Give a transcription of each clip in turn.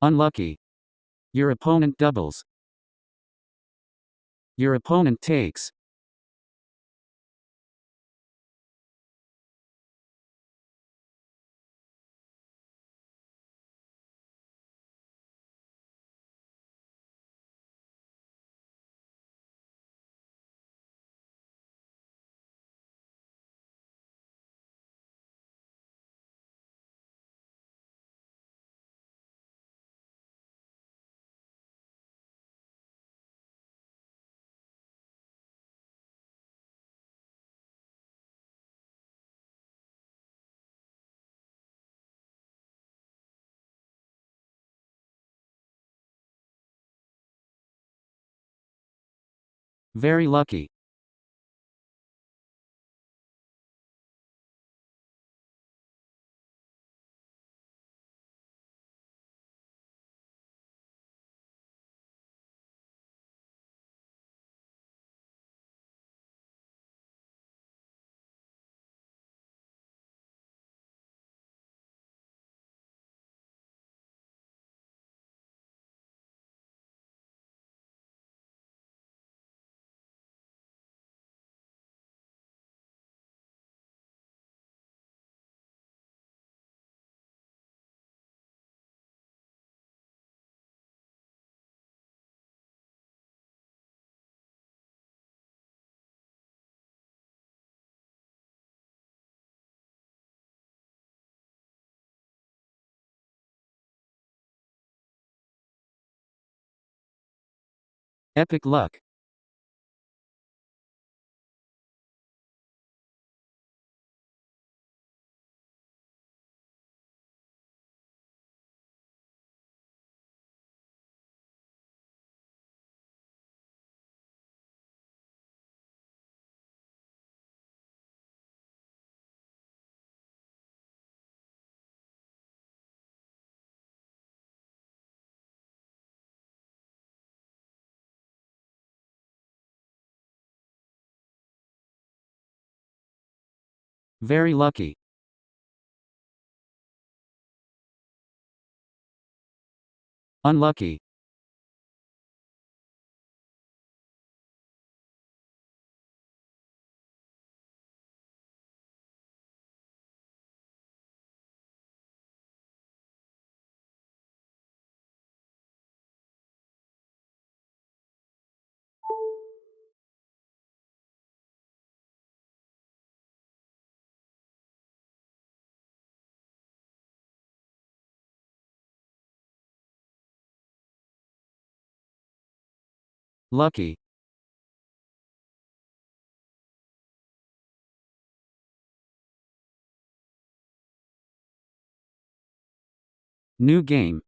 Unlucky. Your opponent doubles. Your opponent takes. Very lucky. Epic luck. Very lucky. Unlucky. Lucky. New game.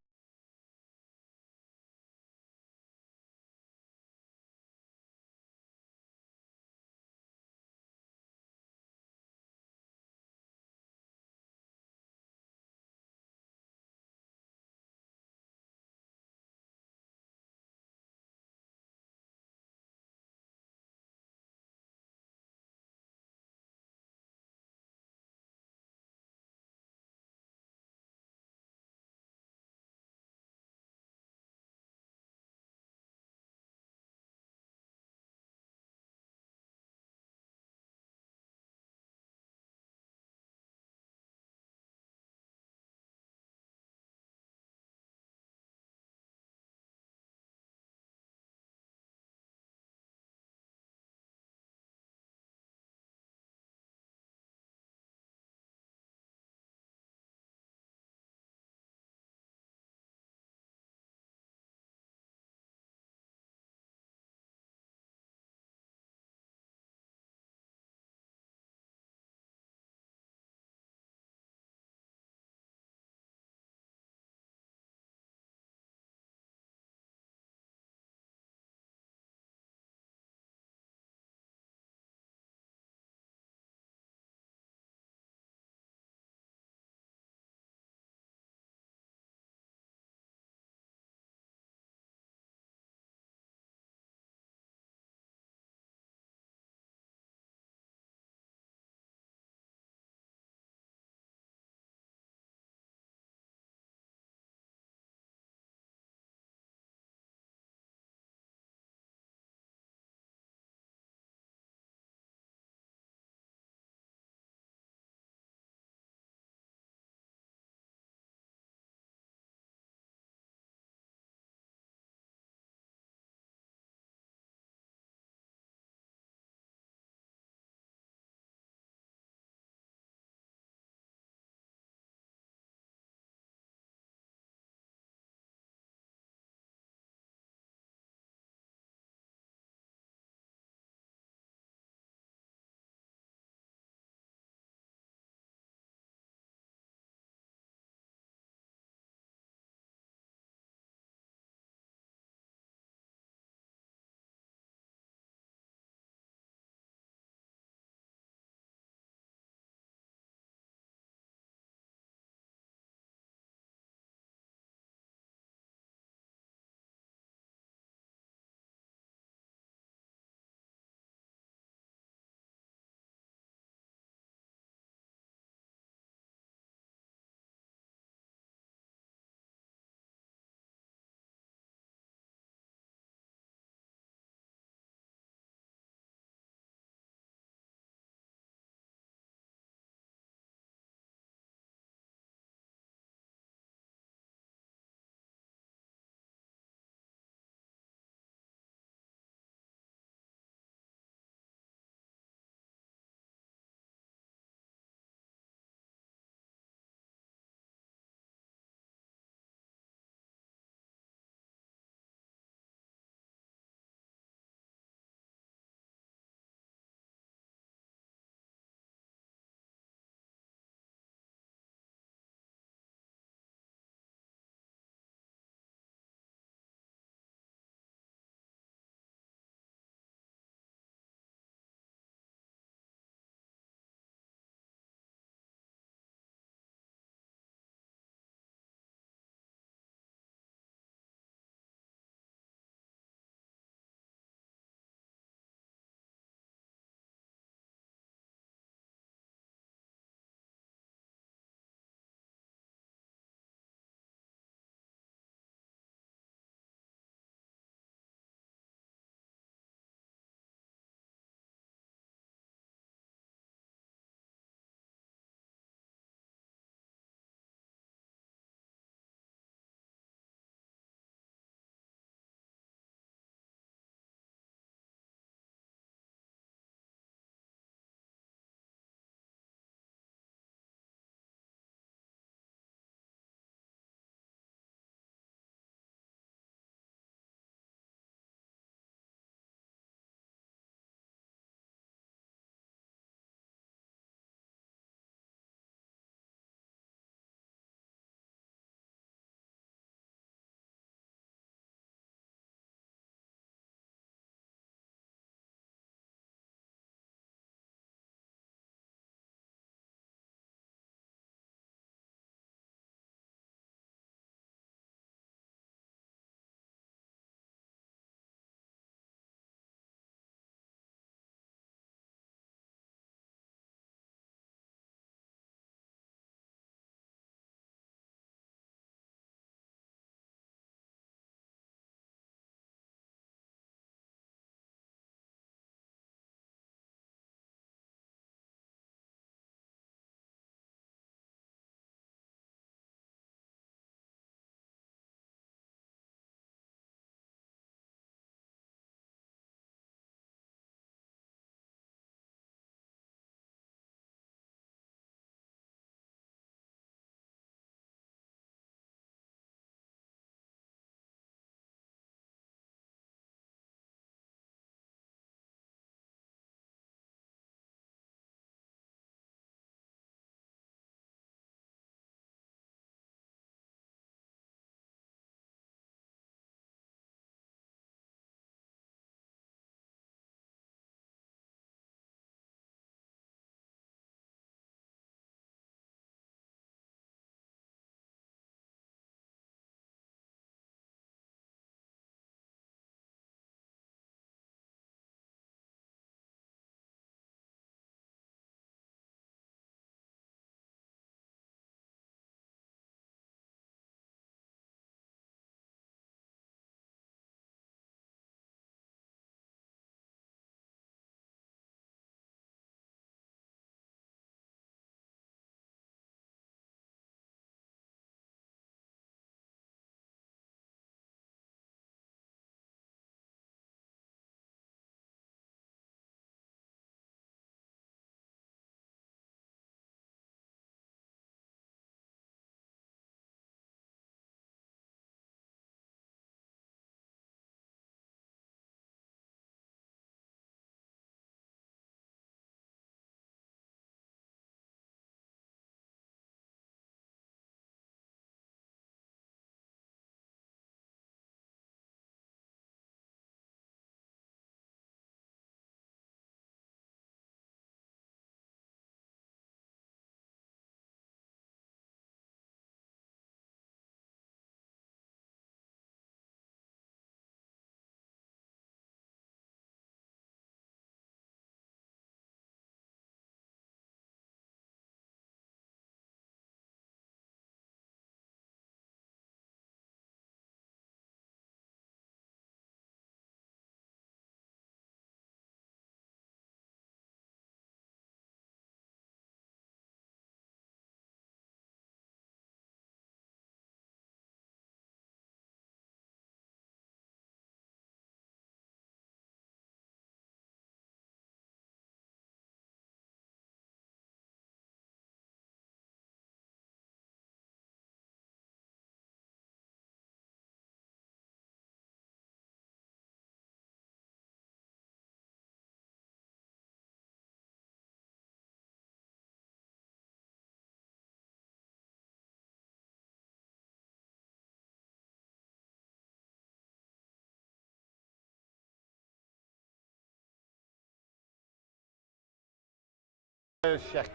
Sjekk.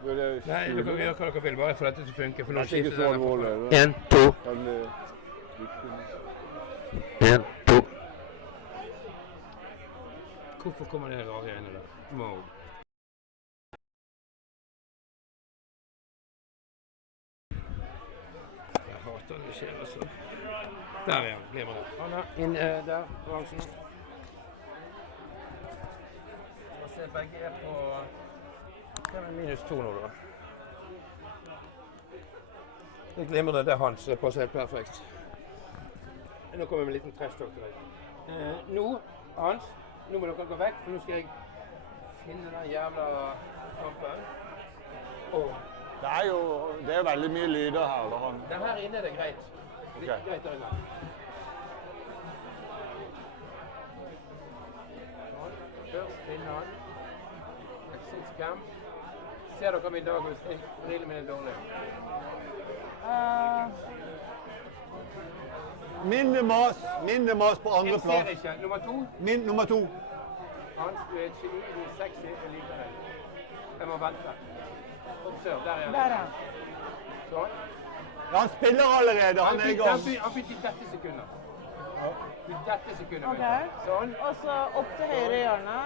Nei, dere kan gjøre hva dere vil, bare for dette til å funke. For nå skifter det. 1, 2. 1, 2. Hvorfor kommer det rare greiene der? Wow. Jeg hater det skjer altså. Der er han, blir man der. Han er inn der, balansen. Man ser begge er på -2 nå da. Det glimrende, det er hans, det passer helt perfekt. Nå kommer jeg med en liten trash-talk til deg. Nå, Hans, nå må dere gå vekk, for nå skal jeg finne den jævla kampen. Det er jo veldig mye lyder her. Den her inne er det greit. Litt greit der inne. Først finner han. Exit cam. Ser dere Mindaugas? Brillene mine er dårlige. Mindre mas på andre plass. Jeg ser ikke. Nummer 2. Nummer 2. Hans, du er et geni, du er sexy, jeg liker deg. Jeg må vente. Observ, der er han. Der er han. Sånn. Ja, han spiller allerede, han er i gang. Han begynte i dette sekundet. I dette sekundet. Ok. Sånn. Og så opp til høyre hjørne.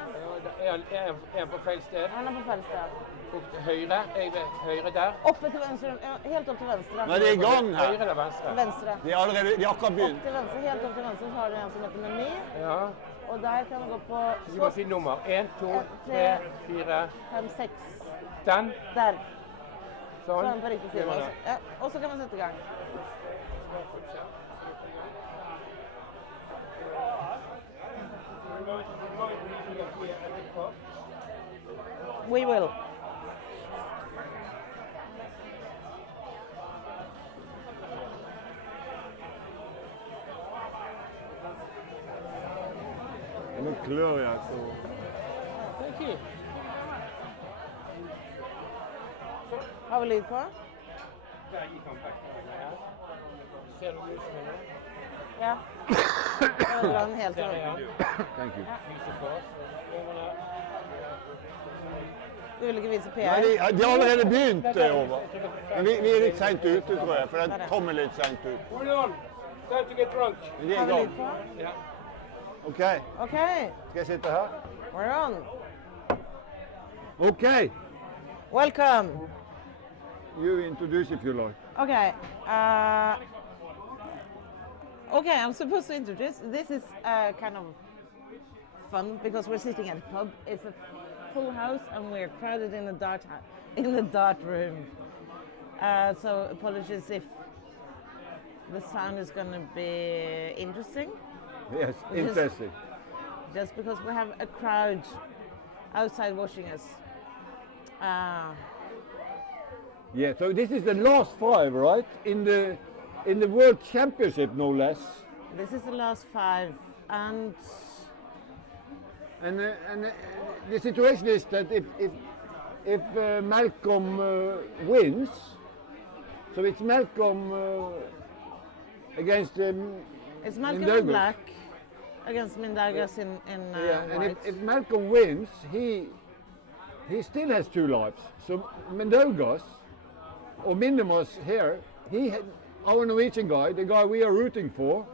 Er han på feil sted? Han er på feil sted. Opp til høyre, høyre der. Oppe til venstre, helt opp til venstre. Nå er de i gang her. Høyre eller venstre? Venstre. De har akkurat begynt. Opp til venstre, helt opp til venstre, så har du en som heter meny. Ja. Og der kan du gå på... Du må si nummer. 1, 2, 3, 4... 5, 6. Den. Der. Sånn. Sånn på riktig side. Ja, og så kan man sette i gang. We will. Nå klør jeg så. Thank you. Har vi lyd på? Der gikk han vekk. Ser du lyset nå? Ja. Da drar den helt over. Thank you. Du vil ikke vise PR? Nei, de har allerede begynt over. Men vi er litt sent ute, tror jeg, for Tom er litt sent ut. Hold on! Time to get drunk. Men de er Har i vi lyd gang. på? Ja. OK. OK. Skal jeg sitte her? We're on. OK. Welcome. You introduce if you like. Okay. Okay, I'm supposed to introduce. This is kind of fun because we're sitting at a pub. It's a full house and we're crowded in the dart room. So apologies if the sound is going to be interesting. Yes, interesting. Just because we have a crowd outside watching us. Yeah, so this is the last 5, right? In the World Championship, no less. This is the last 5, and the situation is that if Malcolm wins, so it's Malcolm against it's Malcolm Mindaugas. in black against Mindaugas in Yeah, and white. if Malcolm wins, he still has 2 lives. So Mindaugas, or Minimus here, our Norwegian guy, the guy we are rooting for,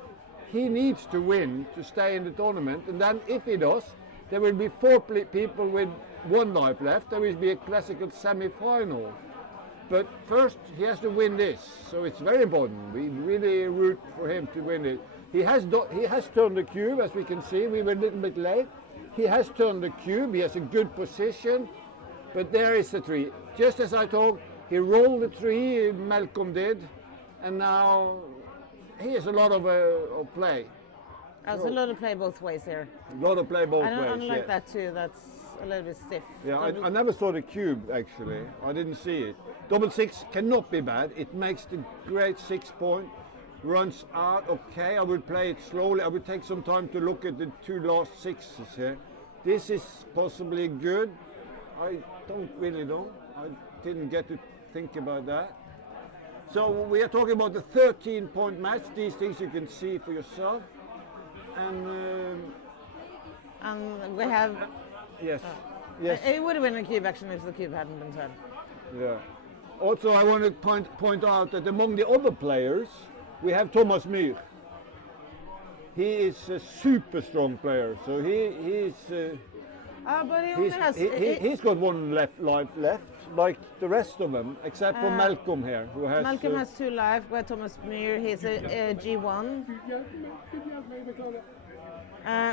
he needs to win to stay in the tournament. And then if he does, there will be 4 people with 1 life left. There will be a classical semi-final. But first, he has to win this. So it's very important. We really root for him to win it. He has turned the cube, as we can see. We were a little bit late. He has turned the cube. He has a good position. But there is the tree. Just as I told, he rolled the tree, Malcolm did. And now he has a lot of play. There's a lot of play both ways here. A lot of play both I ways. don't like yes. that too. That's a little bit stiff. Yeah, I never saw the cube actually. I didn't see it. Double 6 cannot be bad. It makes the great 6 point. Runs out. Okay, I would play it slowly. I would take some time to look at the 2 last 6s here. This is possibly good. I don't really know. I didn't get to think about that. So we are talking about the 13-point match. These things you can see for yourself. And And we have yes. Yes. It would have been a cube action if the cube hadn't been 10. Yeah. Also, I want to point out that among the other players, we have Thomas Myhr. He is a super strong player, so he's But he only has. he's got one life left, like the rest of them, except for Malcolm here, who has. Malcolm has 2 life, where Thomas Myhr, he's a G1.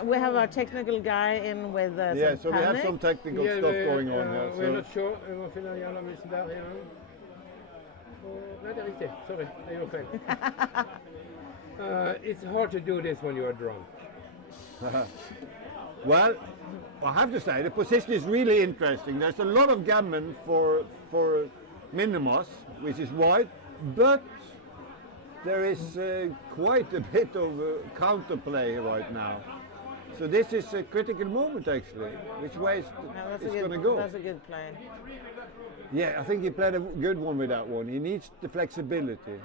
We have our technical guy in with Yeah, so we have panic. some technical stuff going on here. We're So. not sure. Vi må finne jævla musen der igjen. Nei, det er riktig. Sorry, jeg gjorde feil. It's hard to do this when you are drunk. Well, I have to say the position is really interesting. There's a lot of gammon for Minimas, which is wide, but there is quite a bit of counterplay right now. So this is a critical moment actually. Which way is it's going to go? That's a good play. Yeah, I think he played a good one with that one. He needs the flexibility.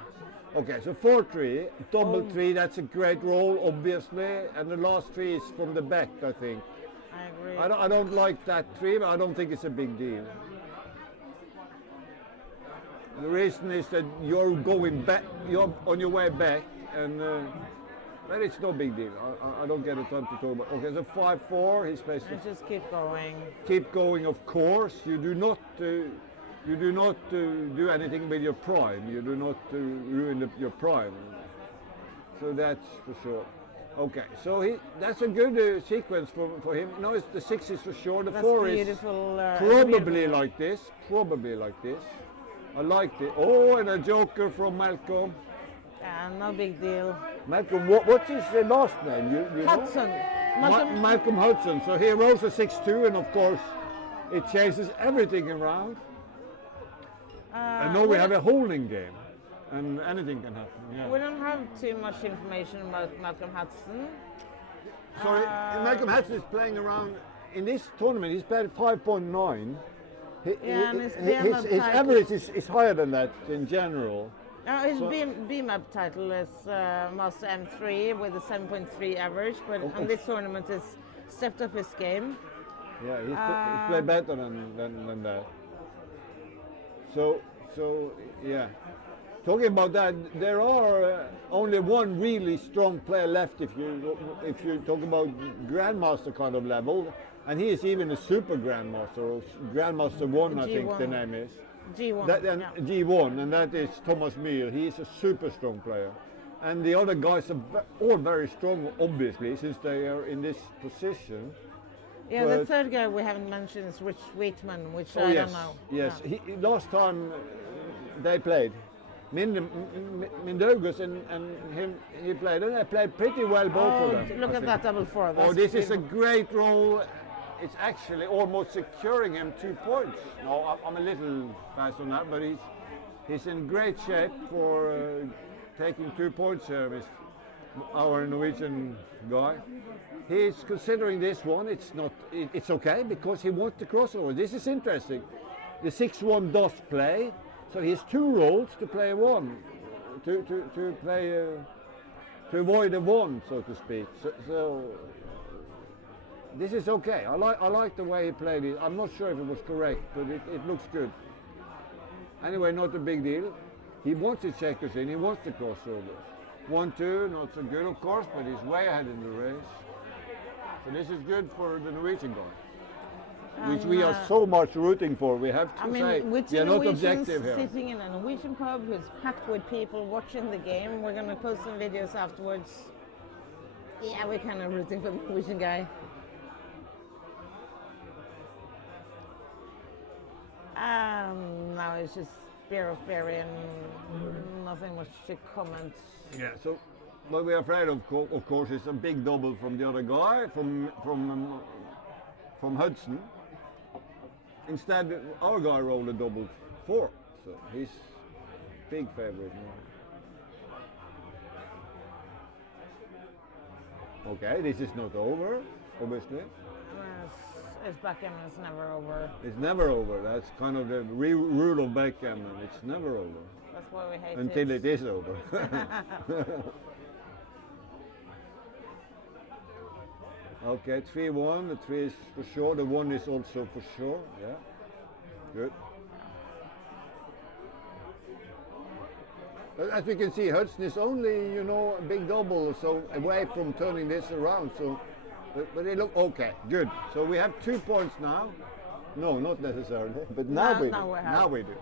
Okay, so 4-3, double 3, that's a great roll, obviously, and the last 3 is from the back, I think. I agree. I don't like that 3, but I don't think it's a big deal. The reason is that you're going back, you're on your way back, and but it's no big deal. I don't get a time to talk about. Okay, so 5-4, he's placed. And just keep going. Keep going, of course. You do not do anything with your prime. You do not ruin your prime. So that's for sure. Okay, so that's a good sequence for him. No, it's the 6 is for sure. The That's 4 is beautiful, probably beautiful. like this. Probably like this. I liked it. Oh, and a joker from Malcolm. Yeah, no big deal. Malcolm, what's his last name? You know? Hutson. Malcolm Hutson. So he rolls a 6-2, and of course, it changes everything around. And now we have a holding game, and anything can happen. Yeah. We don't have too much information about Malcolm Hutson. Sorry, Malcolm Hutson is playing around in this tournament. He's played 5.9. Yeah, and His average is higher than that in general. His BMAP title is Master M3 with a 7.3 average, but on this tournament he's stepped up his game. Yeah, he's played better than that. So yeah. Talking about that, there are only one really strong player left if you talk about grandmaster kind of level, and he is even a super grandmaster, or grandmaster 1, I think the name is. G1. G1, and that is Thomas Myhr. He is a super strong player, and the other guys are all very strong, obviously, since they are in this position. Yeah, the third guy we haven't mentioned is Rich Wheatman, which I don't know. Yes, Yeah. last time they played, Mindaugas and him, he played, and they played pretty well, both of them. Look I at think. that double 4. Oh, this is a beautiful. great roll. It's actually almost securing him 2 points. No, I'm a little fast on that, but he's in great shape for taking 2 points here, our Norwegian guy. He's considering this one. It's okay because he wants the crossover. This is interesting. The 6-1 does play, so he has 2 rolls to play 1, to play to avoid a 1, so to speak. So this is okay. I like the way he played it. I'm not sure if it was correct, but it looks good. Anyway, not a big deal. He wants the checkers in. He wants the crossovers. 1-2, not so good, of course, but he's way ahead in the race. So this is good for the Norwegian guy, which we are so much rooting for. We have to say with we are not Norwegians objective here. sitting in a Norwegian pub who's packed with people watching the game. We're going to post some videos afterwards. Yeah, we're kind of rooting for the Norwegian guy. Now it's just beer of berry and nothing much to comment. Yeah. So what we are afraid of course, is a big double from the other guy, from Hudson. Instead, our guy rolled a double 4, so he's big favorite now. Okay, this is not over, obviously. It's backgammon, it's never over. It's never over. That's kind of the rule of backgammon. It's never over. That's why we hate until it is over. Okay, 3-1. The 3 is for sure. The 1 is also for sure. Yeah. Good. As we can see, Hutson is only, you know, a big double or so away from turning this around. So, but they look okay. Good. So we have 2 points now. No, not necessarily. But now we do. Now we do.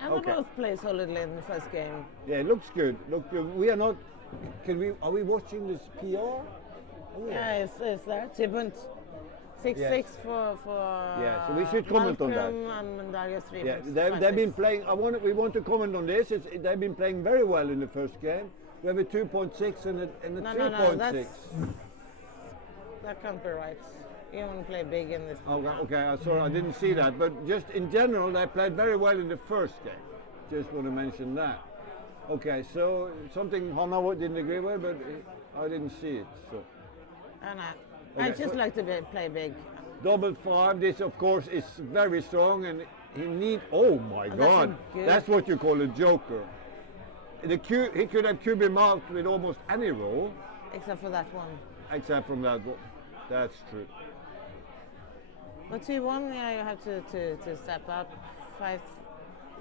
And Okay. they both play solidly in the first game. Yeah, it looks good. Look, we are not. Can we? Are we watching this PR? Oh, Yeah, it's there. 2.66 Yes. for Yeah, so we should comment on that. Malcolm and Mindaugas 3. Yeah, they've been playing. We want to comment on this. They've been playing very well in the first game. We have a 2.6 and a 3.6. That can't be right. You want to play big in this. Okay, sorry, I didn't see that. But just in general, they played very well in the first game. Just want to mention that. Okay, so something Hanna didn't agree with, but I didn't see it. So And I Okay, just so- like to play big. double 5. This, of course, is very strong, and he need. Oh my That's God, a good- that's what you call a joker. He could have cubed him out with almost any roll, Except for that one. except from that one. That's true. But 2-1, yeah, you have to step up. 5,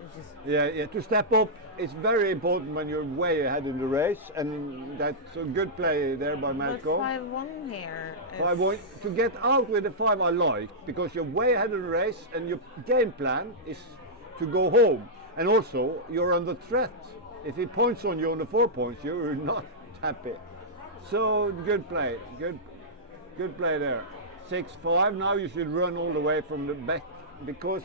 it's just Yeah, to step up is very important when you're way ahead in the race, and that's a good play there by but Malcolm. 5-1 here. is- 5-1. To get out with a 5 I like, because you're way ahead of the race and your game plan is to go home. And also, you're under threat. If he points on you on the 4 points, you're not happy. So, good play. Good play there. 6-5. Now you should run all the way from the back, because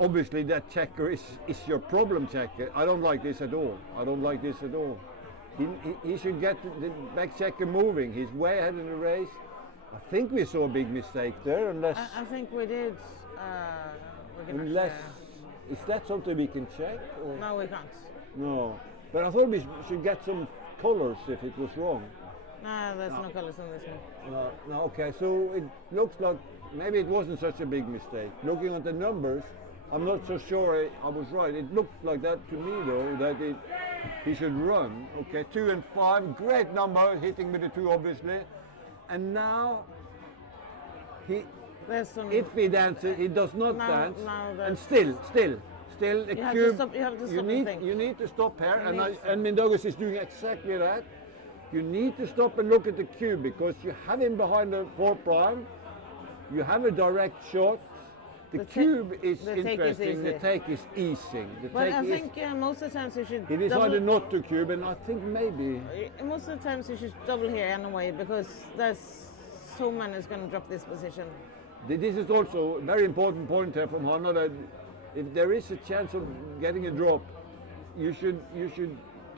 obviously that checker is your problem checker. I don't like this at all. I don't like this at all. He should get the back checker moving. He's way ahead in the race. I think we saw a big mistake there, unless I think we did. We're gonna unless share. is that something we can check? Or? No, we can't. No. But I thought we should get some colors if it was wrong. No, there's no colors on this one. No, okay. So it looks like maybe it wasn't such a big mistake. Looking at the numbers, I'm not so sure I was right. It looked like that to me, though, that he should run. Okay, 2 and 5, great number, hitting with the 2, obviously. And now, There's some. if he dances, he does not Now- dance. now And that's- still, the You have to cube. stop- you have to stop and need, think. you need to stop here, You and need to- and Mindaugas is doing exactly that. You need to stop and look at the cube, because you have him behind the 4 prime. You have a direct shot. The cube is the take is interesting. The easy. take is easing. The But take I is. think most of the times you should. He decided not to cube, and I think maybe. Most of the times you should double here anyway, because there's so many is going to drop this position. This is also a very important point here from Hanna, that if there is a chance of getting a drop, you should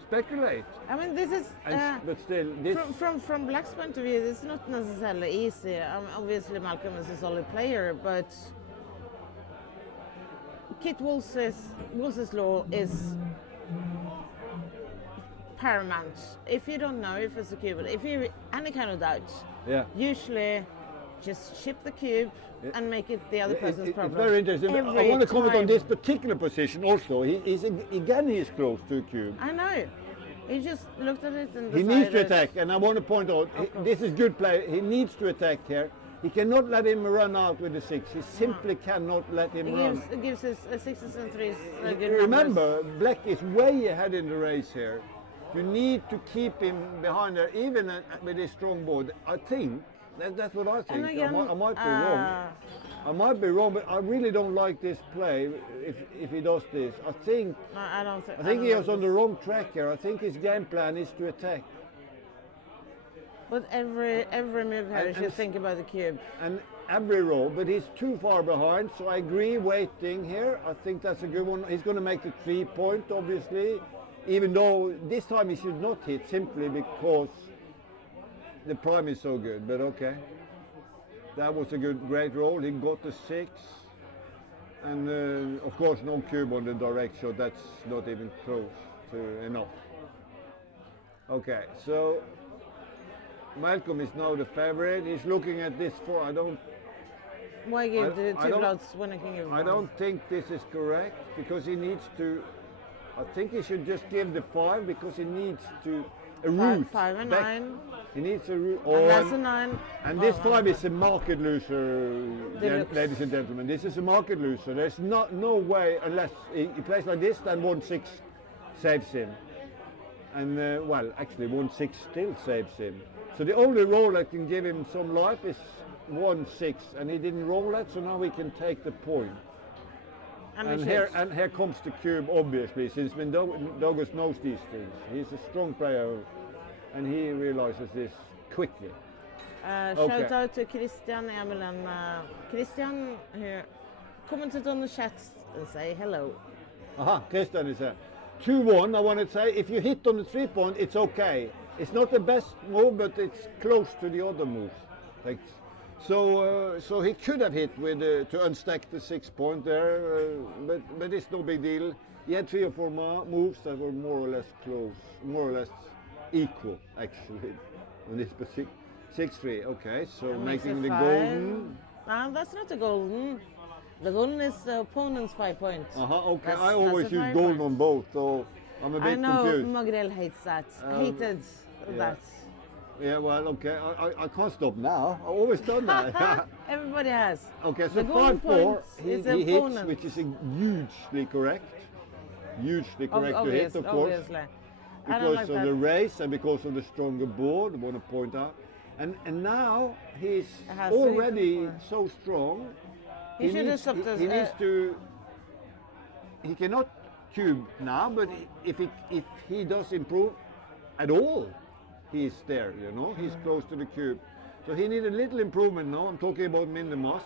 speculate. I mean, this is. But still, this. From Black's point of view, it's not necessarily easy. Obviously, Malcolm is a solid player, but Kit Wolf's law is paramount. If you don't know if it's a cube, if you any kind of doubt, Yeah. usually just ship the cube and make it the other person's It's problem. very interesting. I Every want to comment on time. this particular position also. He's close to a cube. I know. He just looked at it and He needs to decided- attack, and I want to point out, this is good play. He needs to attack here. He cannot let him run out with the 6. He simply cannot let him run. It gives his 6s and 3s good Remember, numbers. Black is way ahead in the race here. You need to keep him behind there, even with his strong board. I think, that's what I think. And again, I might be wrong. I might be wrong, but I really don't like this play if he does this. I think No, I don't think. I think he was on the wrong track here. I think his game plan is to attack. But every move here, you And- should think about the cube. And every row, but he's too far behind, so I agree waiting here. I think that's a good one. He's going to make the 3 point, obviously, even though this time he should not hit, simply because the prime is so good, but okay. That was a great roll. He got the 6, and of course no cube on the direct shot. That's not even close to enough. Okay, so Malcolm is now the favorite. He's looking at this 4. Why give the I two don't- bloods when I can give I one? don't think this is correct, because he needs to I think he should just give the 5 because he needs to a route. 5 and back. 9. He needs a route. And that's a 9. And this Oh, 5 is a market loser, Deluxe. ladies and gentlemen. This is a market loser. There's no way, unless he plays like this, then 1-6 saves him. And well, actually 1-6 still saves him. So the only roll that can give him some life is 1-6, and he didn't roll that, so now we can take the point. And here comes the cube, obviously, since Mindaugas knows these things. He's a strong player, and he realizes this quickly. Shout out to Christian, Emil, and Christian here. Comment on the chat and say hello. Aha, Christian is there. 2-1, I want to say, if you hit on the 3-point, it's okay. It's not the best move, but it's close to the other moves. Thanks. So he could have hit with to unstack the 6-point there, but it's no big deal. He had 3 or 4 moves that were more or less close, more or less equal actually. On this 6-3. Okay, so And making makes the a 5. golden. No, that's not a golden. The golden is the opponent's 5 points. Okay. That's- I always that's a use 5 golden point. on both, so I'm a bit I know confused. Magrel hates that. Hated yeah. that. Yeah, well, okay. I can't stop now. I've always done that. Everybody has. Okay, The so golden 5-4, point he is the hits, opponent. which is hugely correct. Hugely correct to hit, of course. Obviously. I don't Because like of that. the race and because of the stronger board, I want to point out. And now he's Has to hit already before. so strong. He should have stopped us. He needs to. He cannot cube now, but if he does improve at all, he's there. You know, he's close to the cube. So he needs a little improvement now. I'm talking about Mindaugas.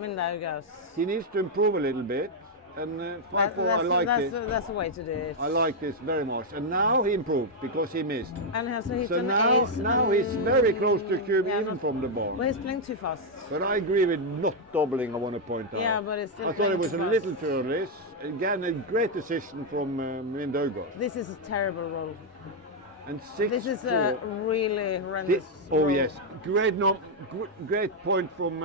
Mindaugas. He needs to improve a little bit. And 5-4, I like this. That's the way to do it. I like this very much. And now he improved because he missed. And has hit So an now, ace. now he's very close to cube yeah, even not- from the bar. Well, he's playing too fast. But I agree with not doubling, I want to point out. Yeah, but it's still I thought it playing was too a fast. little too early. Again, a great decision from Mindaugas. This is a terrible roll. And 6-4. This is a really horrendous Oh roll. yes, great point from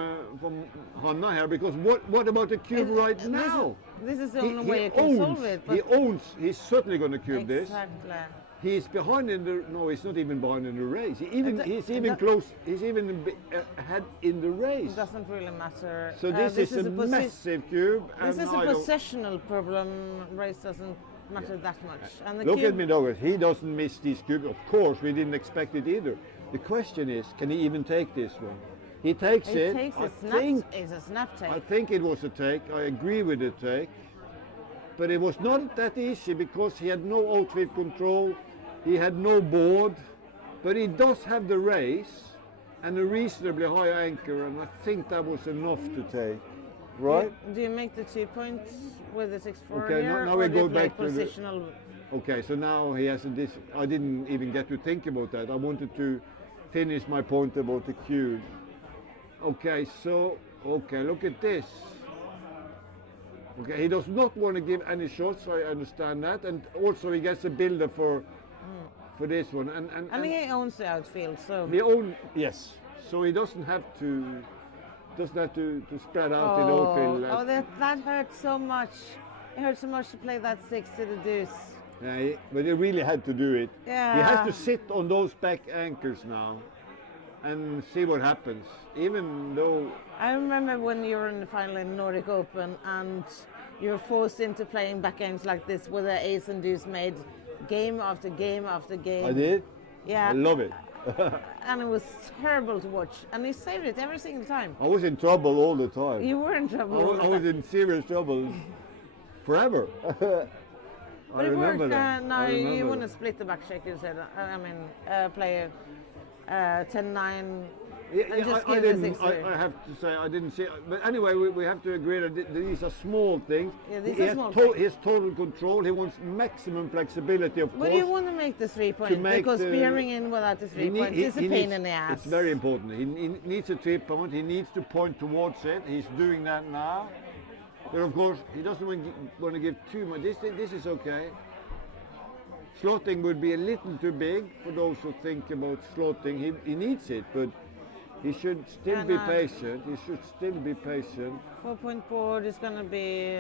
Hanna here, because what about the cube right now? This is the He- only he way you can owns- solve it. He owns. He's certainly going to cube this. Exactly. He's behind in the. No, he's not even behind in the race. He's even that- close. He's even ahead in the race. It doesn't really matter. So this is a posi- massive cube. This and is a I don't- possessional problem. Race doesn't matter that much. And the Look cube, at Mindaugas. He doesn't miss these cubes. Of course, we didn't expect it either. The question is, can he even take this one? He takes it. It takes I a snap. think. It's a snap take. I think it was a take. I agree with the take. But it was not that easy because he had no outfit control. He had no board. But he does have the race and a reasonably high anchor, and I think that was enough to take. Right? Do you make the 2 points with the 6-4 Okay, here, now or we do you go play back to the- positional? Okay, so now he has a I didn't even get to think about that. I wanted to finish my point about the cube. Okay, so, look at this. Okay, he does not want to give any shots, I understand that. And also he gets a builder for this one. I mean, he owns the outfield, so. Yes. So he doesn't have to spread out in the outfield. Oh, that hurt so much. It hurt so much to play that 6 to the deuce. Yeah, but he really had to do it. Yeah. He has to sit on those back anchors now and see what happens. Even though I remember when you were in the final in Nordic Open and you were forced into playing back games like this with the ace and deuce made game after game after game. I did, Yeah. I love it. And it was terrible to watch. And you saved it every single time. I was in trouble all the time. You were in trouble. all the I was time. in serious trouble forever. But it worked. that. No, I you remember want to that. split the back check, you said. I mean, play 10-9 Yeah, and just I give the didn't. 6-3. I have to say I didn't see. But anyway, we have to agree that these are small things. Yeah, these he are has small things. He has total control. He wants maximum flexibility, of But course. you want to make the 3 point make because the- peering in without the 3 points is a pain needs- in the ass. It's very important. He needs a 3 point. He needs to point towards it. He's doing that now. But of course, he doesn't want to give too much. This is okay. Slotting would be a little too big for those who think about slotting. He needs it, but He should still And, be patient. He should still be patient. 4-point board is going to be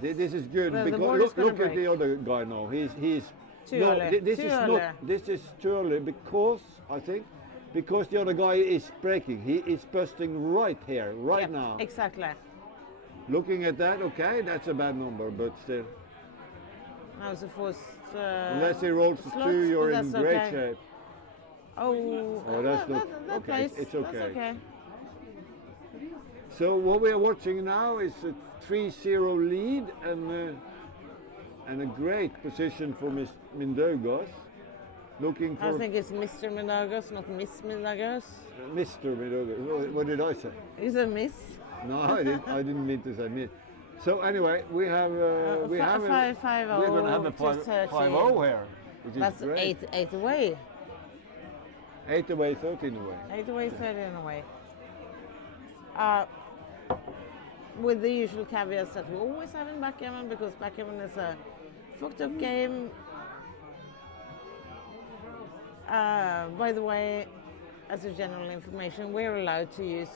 This is good the because board is gonna look at the break. other guy now. He's Too no. early. This Too is early. not. This is too early because I think because the other guy is breaking. He is busting right here, right Yep, now. exactly. Looking at that, okay, that's a bad number, but still. Now it's a forced. Unless he rolls a slot, 2, you're but in that's great okay. shape. Oh, that's that, not- that okay, plays. it's That's okay. okay. So what we are watching now is a 3-0 lead and a great position for Mindaugas. Looking for I think it's Mr. Mindaugas, not Miss Mindaugas. Mr. Mindaugas. What did I say? Is it Miss? No, I didn't mean to say miss. So anyway, we have we fi- have five- 5-0 we're going to have a to 5-0 here, which is That's great. eight away. 8 away, 13 away. 8 away, 13 away. With the usual caveats that we always have in backgammon, because backgammon is a fucked up game. By the way, as a general information, we're allowed to use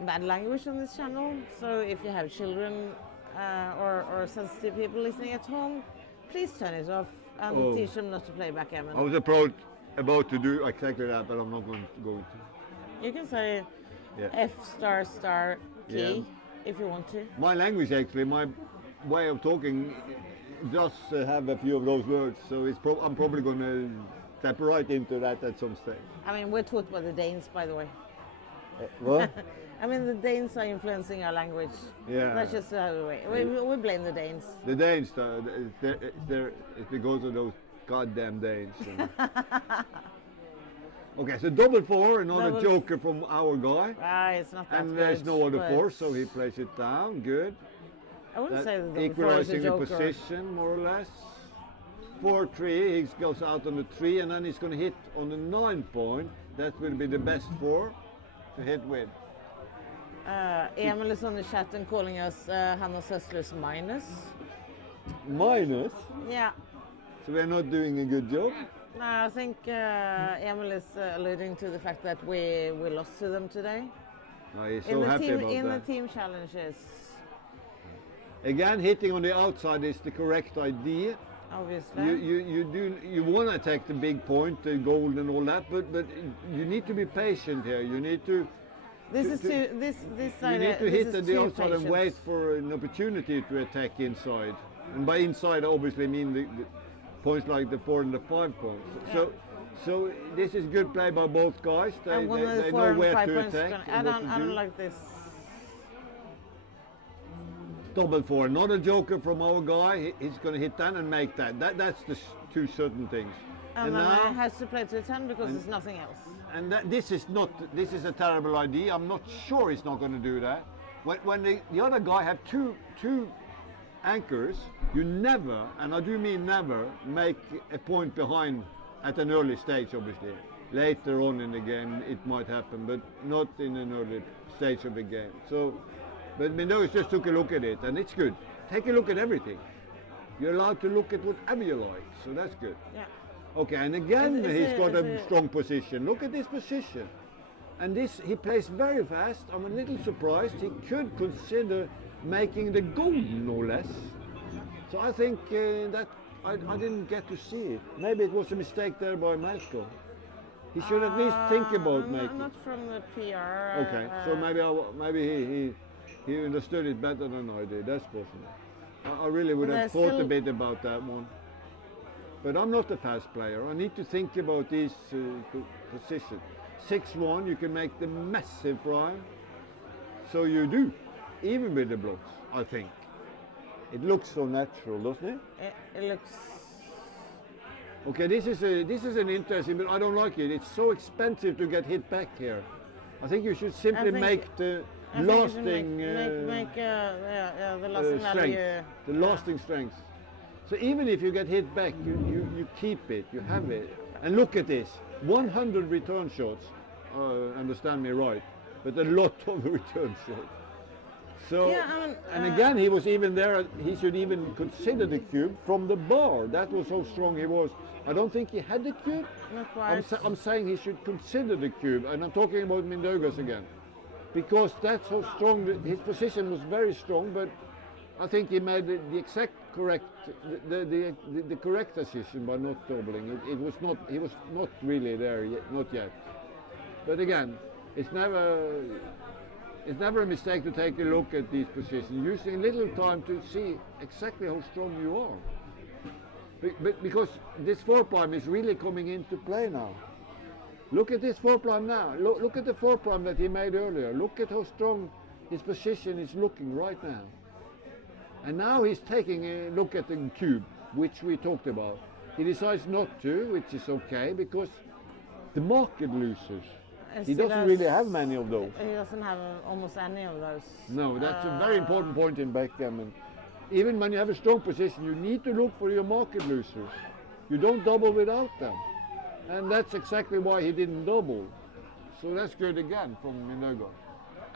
bad language on this channel. So if you have children or sensitive people listening at home, please turn it off and teach them not to play backgammon. I was about to do exactly that, but I'm not going to go to. You can say Yeah. F * key Yeah. if you want to. My language, actually, my way of talking does have a few of those words, so I'm probably going to step right into that at some stage. I mean, we're taught by the Danes, by the way. What? I mean, the Danes are influencing our language. Yeah. That's just the way. We blame the Danes. The Danes, it's because of those goddamn Danes. You know. Okay, so double 4, another Double- joker from our guy. It's not that And good. there's no other but 4, so he plays it down. Good. I wouldn't say that the 4 is a Equalizing the joker. position, more or less. 4-3, he goes out on the 3, and then he's going to hit on the 9 point. That will be the best 4 to hit with. Emil is on the chat and calling us Hanna Sösslers minus. Minus, Yeah. so we're not doing a good job. No, I think Emil is alluding to the fact that we lost to them today. No, he's in so the happy team, about in that. the team challenges, Again, hitting on the outside is the correct idea. obviously. You want to take the big point, the gold and all that, but you need to be patient here. You need to This is to- too. This you side. need to this hit is at the too outside and patient. wait for an opportunity to attack inside. And by inside, I obviously mean the points like the 4 and the 5 points. So this is good play by both guys. They, And one of the they 4 know and where 5 to points. attack. I and what to don't do. like this. Double 4, not a joker from our guy. He's going to hit that and make that. That's the two certain things. And then now, I has to play to a 10 because there's nothing else. and this is a terrible idea. I'm not sure he's not going to do that. When the other guy have two anchors, you never, and I do mean never, make a point behind at an early stage, obviously. Later on in the game it might happen, but not in an early stage of the game. So, but Mindaugas just took a look at it, and it's good. Take a look at everything. You're allowed to look at whatever you like, so that's good. Yeah. Okay, and again Is he's it- got is a it- strong position. Look at this position. And this, he plays very fast. I'm a little surprised. He could consider making the goal, no less. So I think that I didn't get to see it. Maybe it was a mistake there by Malcolm. He should at least think about making Not it. from the PR. Okay, so maybe he understood it better than I did. That's possible. I really would But have there's thought a still- bit about that one. But I'm not a fast player. I need to think about these positions. 6-1, you can make the massive prime. So you do, even with the blocks, I think. It looks so natural, doesn't it? It looks. Okay, this is an interesting, but I don't like it. It's so expensive to get hit back here. I think you should simply think- make the I think you should lasting make the lasting strength, value. the lasting strength. So even if you get hit back, you keep it, you have it. And look at this, 100 return shots, understand me right, but a lot of return shots. So, Yeah, I mean, and again, he was even there, he should even consider the cube from the bar. That was how strong he was. I don't think he had the cube. Not quite. I'm saying he should consider the cube, and I'm talking about Mindaugas again, because that's how strong his position was very strong. But I think he made the exact correct, the correct decision by not doubling. It was not. He was not really there yet, not yet. But again, it's never a mistake to take a look at these positions, using a little time to see exactly how strong you are. But because this 4' is really coming into play now. Look at this 4' now. Look at the 4' that he made earlier. Look at how strong his position is looking right now. And now he's taking a look at the cube, which we talked about. He decides not to, which is okay, because the market loses. He doesn't really have many of those. He doesn't have almost any of those. No, that's a very important point in backgammon. Even when you have a strong position, you need to look for your market losers. You don't double without them. And that's exactly why he didn't double. So that's good again from Mindaugas.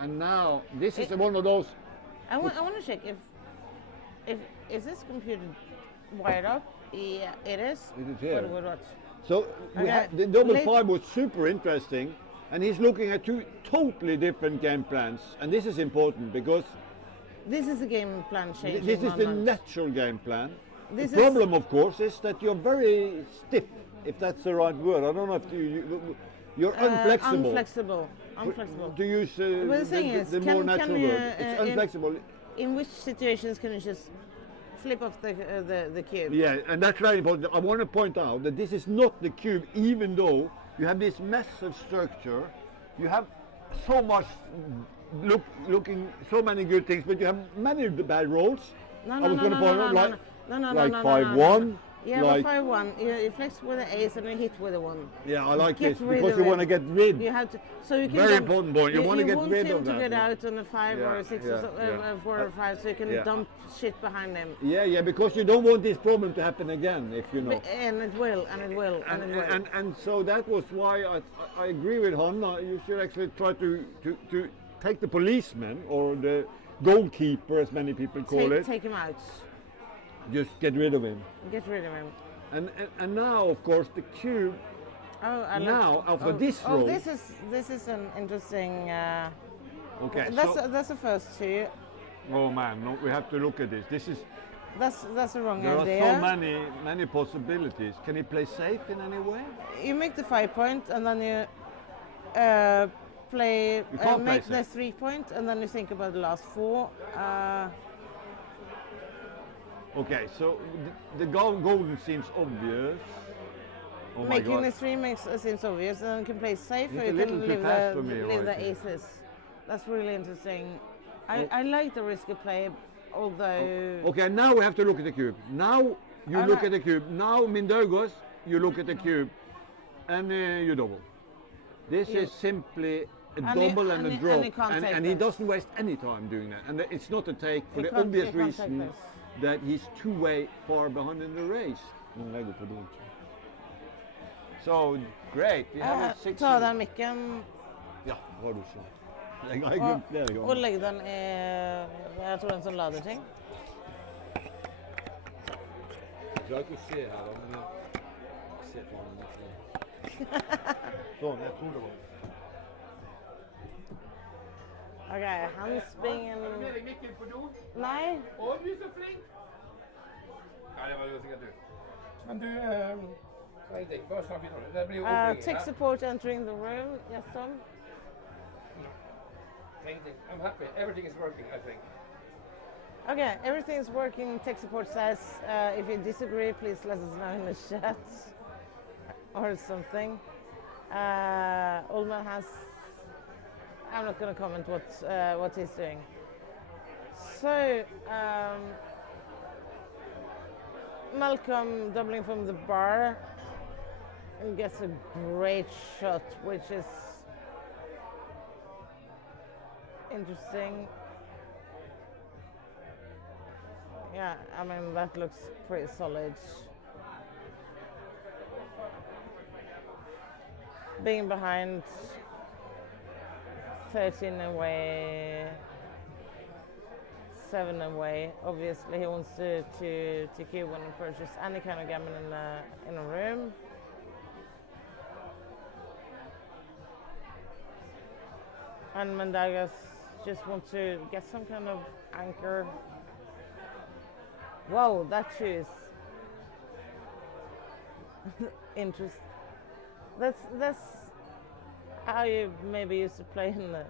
And now, this is one of those... I want to check if is this computer wired up? Yeah, it is. It is here. What? So Okay. the double 5 was super interesting, and he's looking at two totally different game plans. And this is important because This is a game plan change. this is the natural game plan. This The problem, of course, is that you're very stiff, if that's the right word. I don't know if you're unflexible. Unflexible. To use But the thing is, more can natural you, word. It's unflexible. In which situations can you just flip off the cube? Yeah, and that's very important. I want to point out that this is not the cube, even though you have this massive structure. You have so much looking so many good things, but you have many bad rolls. No, I was going to point out like no, 5-1. Yeah, like, but 5-1. You flex with an ace and you hit with a 1. yeah, I like this rid because of you it. want to get rid. You have to. So you can. Very dump, important point. You want to get rid of want him to that. get out on a 5 or a 6 or so, 4 or 5, so you can dump shit behind him. Yeah, because you don't want this problem to happen again, if you know. And it will. And so that was why I agree with Hanna. You should actually try to take the policeman or the goalkeeper, as many people call it. Take him out. Just get rid of him. Get rid of him. And now, of course, the cube. Oh, after this roll. This is an interesting. Okay. That's the first two. Oh man, no, we have to look at this. This is. That's the wrong There idea. are so many possibilities. Can he play safe in any way? You make the 5 point and then you make the 3 point and then you think about the last 4. Okay, so the golden seems obvious. Oh my Making God. the 3 seems obvious, and then you can play safe It's or a you little can too leave fast for me, the right? aces. That's really interesting. I like the risky play, although. Okay, now we have to look at the cube. Now you look at the cube. Now Mindaugas, you look at the cube, and you double. This is simply a double and a drop, and he doesn't waste any time doing that. And it's not a take for the obvious reason that he's way far behind in the race. So great. We have a 6. Ta den mikken Ja, har du så. Jeg har glemt flere ganger. og legg den i. Jeg tror det er en sånn laderting. Jeg klarer ikke å se her, men jeg ser på han. Sånn, jeg tror det var. Ok, han springer. Har du med deg mikken på do? Nei. Å, du er så flink! Ja, det var jo sikkert du. Men du, så ingenting, bare snakk videre. Det blir jo oppbygging. Tech support entering the room. Yes, Tom? Ingenting. I'm happy. Everything is working, I think. Okay, everything is working. Tech support says if you disagree, please let us know in the chat or something. Ullman has. I'm not going to comment what he's doing. So Malcolm doubling from the bar and gets a great shot, which is interesting. Yeah, I mean that looks pretty solid. Being behind 13 away, 7 away. Obviously, he wants to cube when he purchases any kind of gammon in a room. And Mindaugas just wants to get some kind of anchor. Whoa, that shoe is interesting. That's how you maybe used to play in the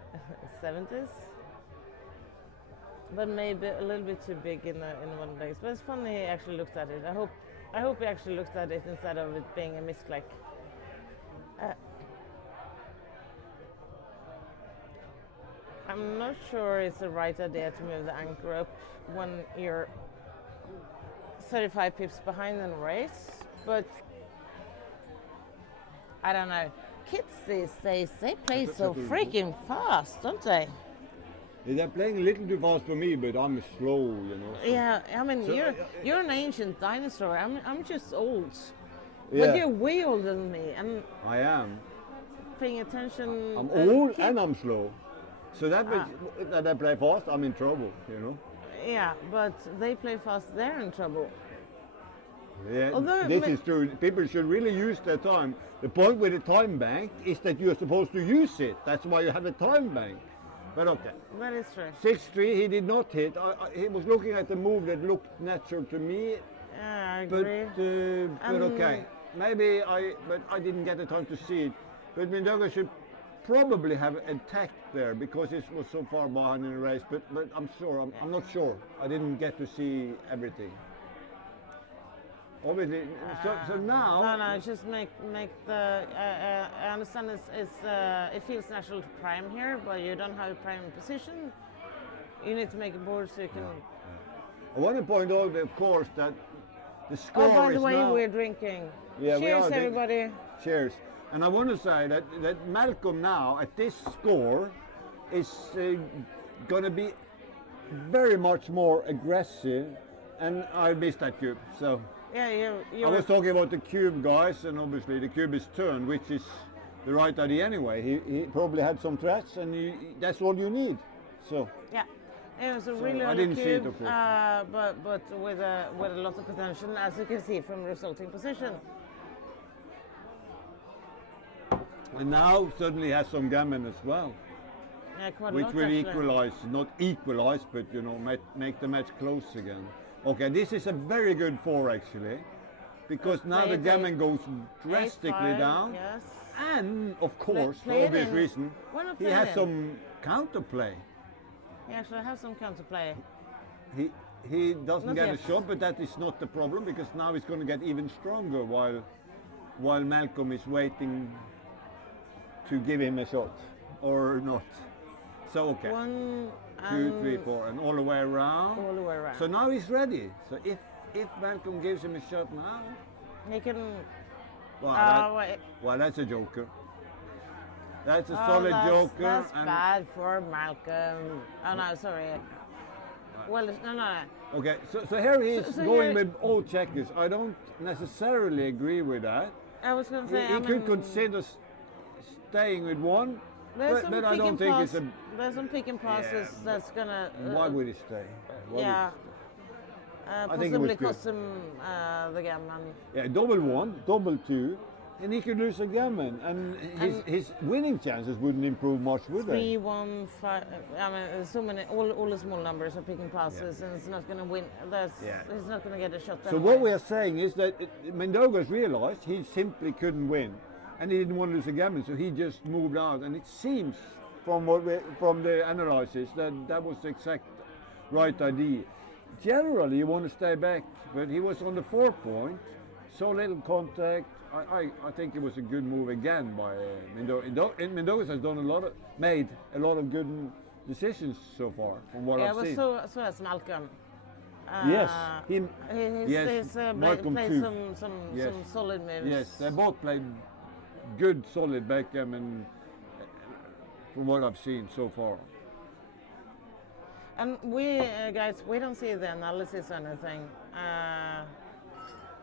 70s. But maybe a little bit too big in the modern days. But it's funny he actually looked at it. I hope he actually looked at it instead of it being a misclick. I'm not sure it's the right idea to move the anchor up when you're 35 pips behind in a race, but I don't know. Kids these days, they play so freaking fast, don't they? They're playing a little too fast for me, but I'm slow, you know. So. Yeah, I mean, you're an ancient dinosaur. I'm just old. Yeah. But you're way older than me, and I am. paying attention. I'm old and I'm slow. So that means that I play fast, I'm in trouble, you know. Yeah, but they play fast, they're in trouble. Yeah, Although this is true. People should really use their time. The point with a time bank is that you're supposed to use it. That's why you have a time bank. But okay. That is true. 6-3, he did not hit. He was looking at the move that looked natural to me. Yeah, I But, agree. but okay. Maybe but I didn't get the time to see it. But Mindaugas should probably have attacked there because it was so far behind in the race. But I'm not sure. I didn't get to see everything. Obviously, so now. No, just make the. I understand it feels natural to prime here, but you don't have a prime position. You need to make a board so you can. I want to point out, of course, that the score is now. Oh, by the way, we're drinking. Yeah, cheers, everybody. Cheers. And I want to say that Malcolm now at this score is going to be very much more aggressive, and I missed that cube. So. Yeah, I was talking about the cube, guys, and obviously the cube is turned, which is the right idea anyway. He probably had some threats, and that's all you need. So yeah, it was a really I early didn't cube, see it, of course. but with a lot of potential, as you can see from the resulting position. And now suddenly has some gammon as well, Yeah, quite a which lot, will actually. equalize, not equalize, but you know, make the match close again. Okay, this is a very good 4 actually, because now the gammon goes drastically 8-5, down, yes. and of course, for play it obvious in. reason, Why not he play it has in? some counterplay. He actually has some counterplay. He doesn't Not get yet. a shot, but that is not the problem because now he's going to get even stronger while Malcolm is waiting to give him a shot or not. So okay. 1 2, and 3, 4, and all the way around. all the way around. So now he's ready. So if Malcolm gives him a shot now, He can. well, that's a joker. That's a solid joker. That's and bad for Malcolm. Oh no, sorry. Well, no. okay, so here he's So going here- with all checkers. I don't necessarily agree with that. I was going to say. He I could mean, consider staying with one, there's some but I pick don't and think pass, it's a. There's some pick and passes Yeah, that's gonna. Why would he stay? Why would he yeah. stay? I think it was Possibly good. cost him the gammon. Yeah, double 1, double 2, and he could lose a gammon, and his winning chances wouldn't improve much, would they? 3, 1, 5. I mean, there's so many. All the small numbers are picking passes, and it's not going to win. He's not going to get a shot. So what we are saying is that Mindaugas realized he simply couldn't win, and he didn't want to lose a gammon, so he just moved out. And it seems from from the analysis that was the exact right idea. Generally, you want to stay back, but he was on the 4-point, so little contact. I think it was a good move again by Mindaugas. Mindaugas has made a lot of good decisions so far, from what I've seen. So has Malcolm. Yes, He's Malcolm played too. some Yes. solid moves. Yes, they both played good, solid backgammon from what I've seen so far. And we guys, we don't see the analysis or anything.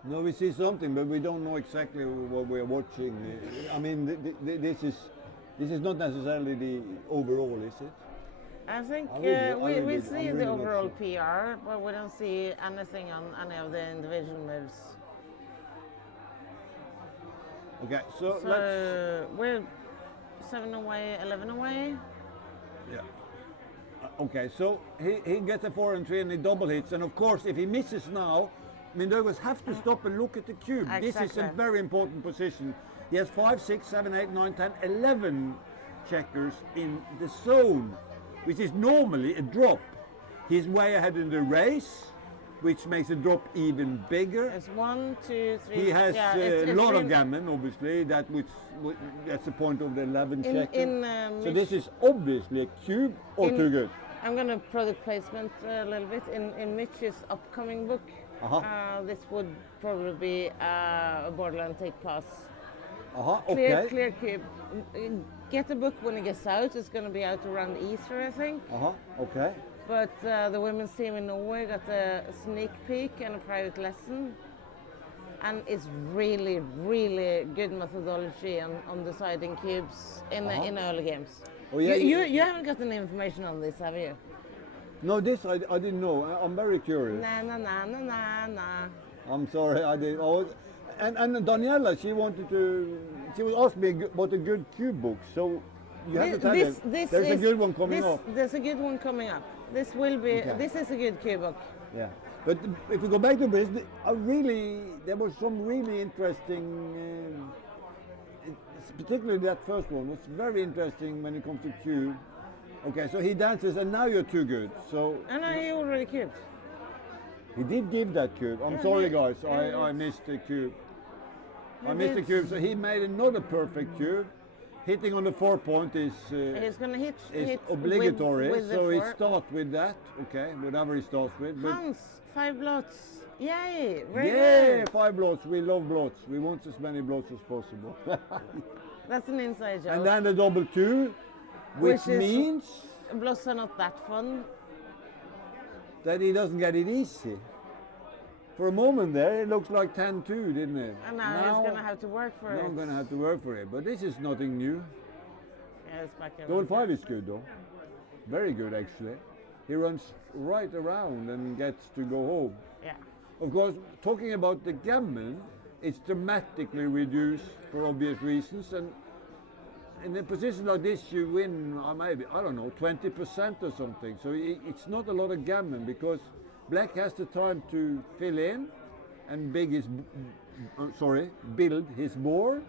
No, we see something, but we don't know exactly what we're watching. I mean, this is not necessarily the overall, is it? I think I really we did. see I'm the really not overall sure. PR, but we don't see anything on any of the individual moves. Okay, so let's. So we're 7 away, 11 away. Yeah. Okay, so he gets a 4 and 3 and he double hits, and of course, if he misses now, Mindaugas have to stop and look at the cube. This is a Exactly. very important position. He has 5, 6, 7, 8, 9, 10, 11 checkers in the zone, which is normally a drop. He's way ahead in the race, which makes the drop even bigger. It's 1, 2, 3. He has yeah, a lot of really- gammon, obviously. That's the point of the 11 In- checker. in, So Mitch- this is obviously a cube or in- too good. I'm going to product placement a little bit. In Mitch's upcoming book, this would probably be a borderline take pass. Okay. Clear cube. Get the book when it gets out. It's going to be out around Easter, I think. Okay. But the women's team in Norway got a sneak peek and a private lesson. And it's really, really good methodology on deciding cubes in early games. Oh, yeah, You haven't got any information on this, have you? No, this I didn't know. I'm very curious. Nah. I'm sorry, I did. Oh, and Daniela, she was asking me about a good cube book. So you have to tell them there's a good one coming up. There's a good one coming up. This will be. Okay. This is a good cube book. Yeah, but if we go back to this, there was some really interesting, particularly that first one was very interesting when it comes to cube. Okay, so he dances, and now you're too good. So And he already cubed. he did give that cube. I'm Yeah, sorry, he- guys, yeah, I missed the cube. I He missed the did. cube, so he made another perfect cube. Hitting on the 4 point is He's gonna hit obligatory, with the so he four. starts with that. Okay, whatever he starts with. But Hans, 5 blots. Yay! Very yeah, good. 5 blots. We love blots. We want as many blots as possible. That's an inside joke. And then the double 2, which Which is- means Blots are not that fun. that he doesn't get it easy. For a moment there, it looks like 10-2, didn't it? And now he's gonna have to work for now it. I'm going to have to work for it. But this is nothing new. Yeah, it's back in. Double 5 is good though. Very good actually. He runs right around and gets to go home. Yeah. Of course, talking about the gammon, it's dramatically reduced for obvious reasons. And in a position like this, you win maybe, I don't know, 20% or something. So it's not a lot of gammon because black has the time to fill in and build his board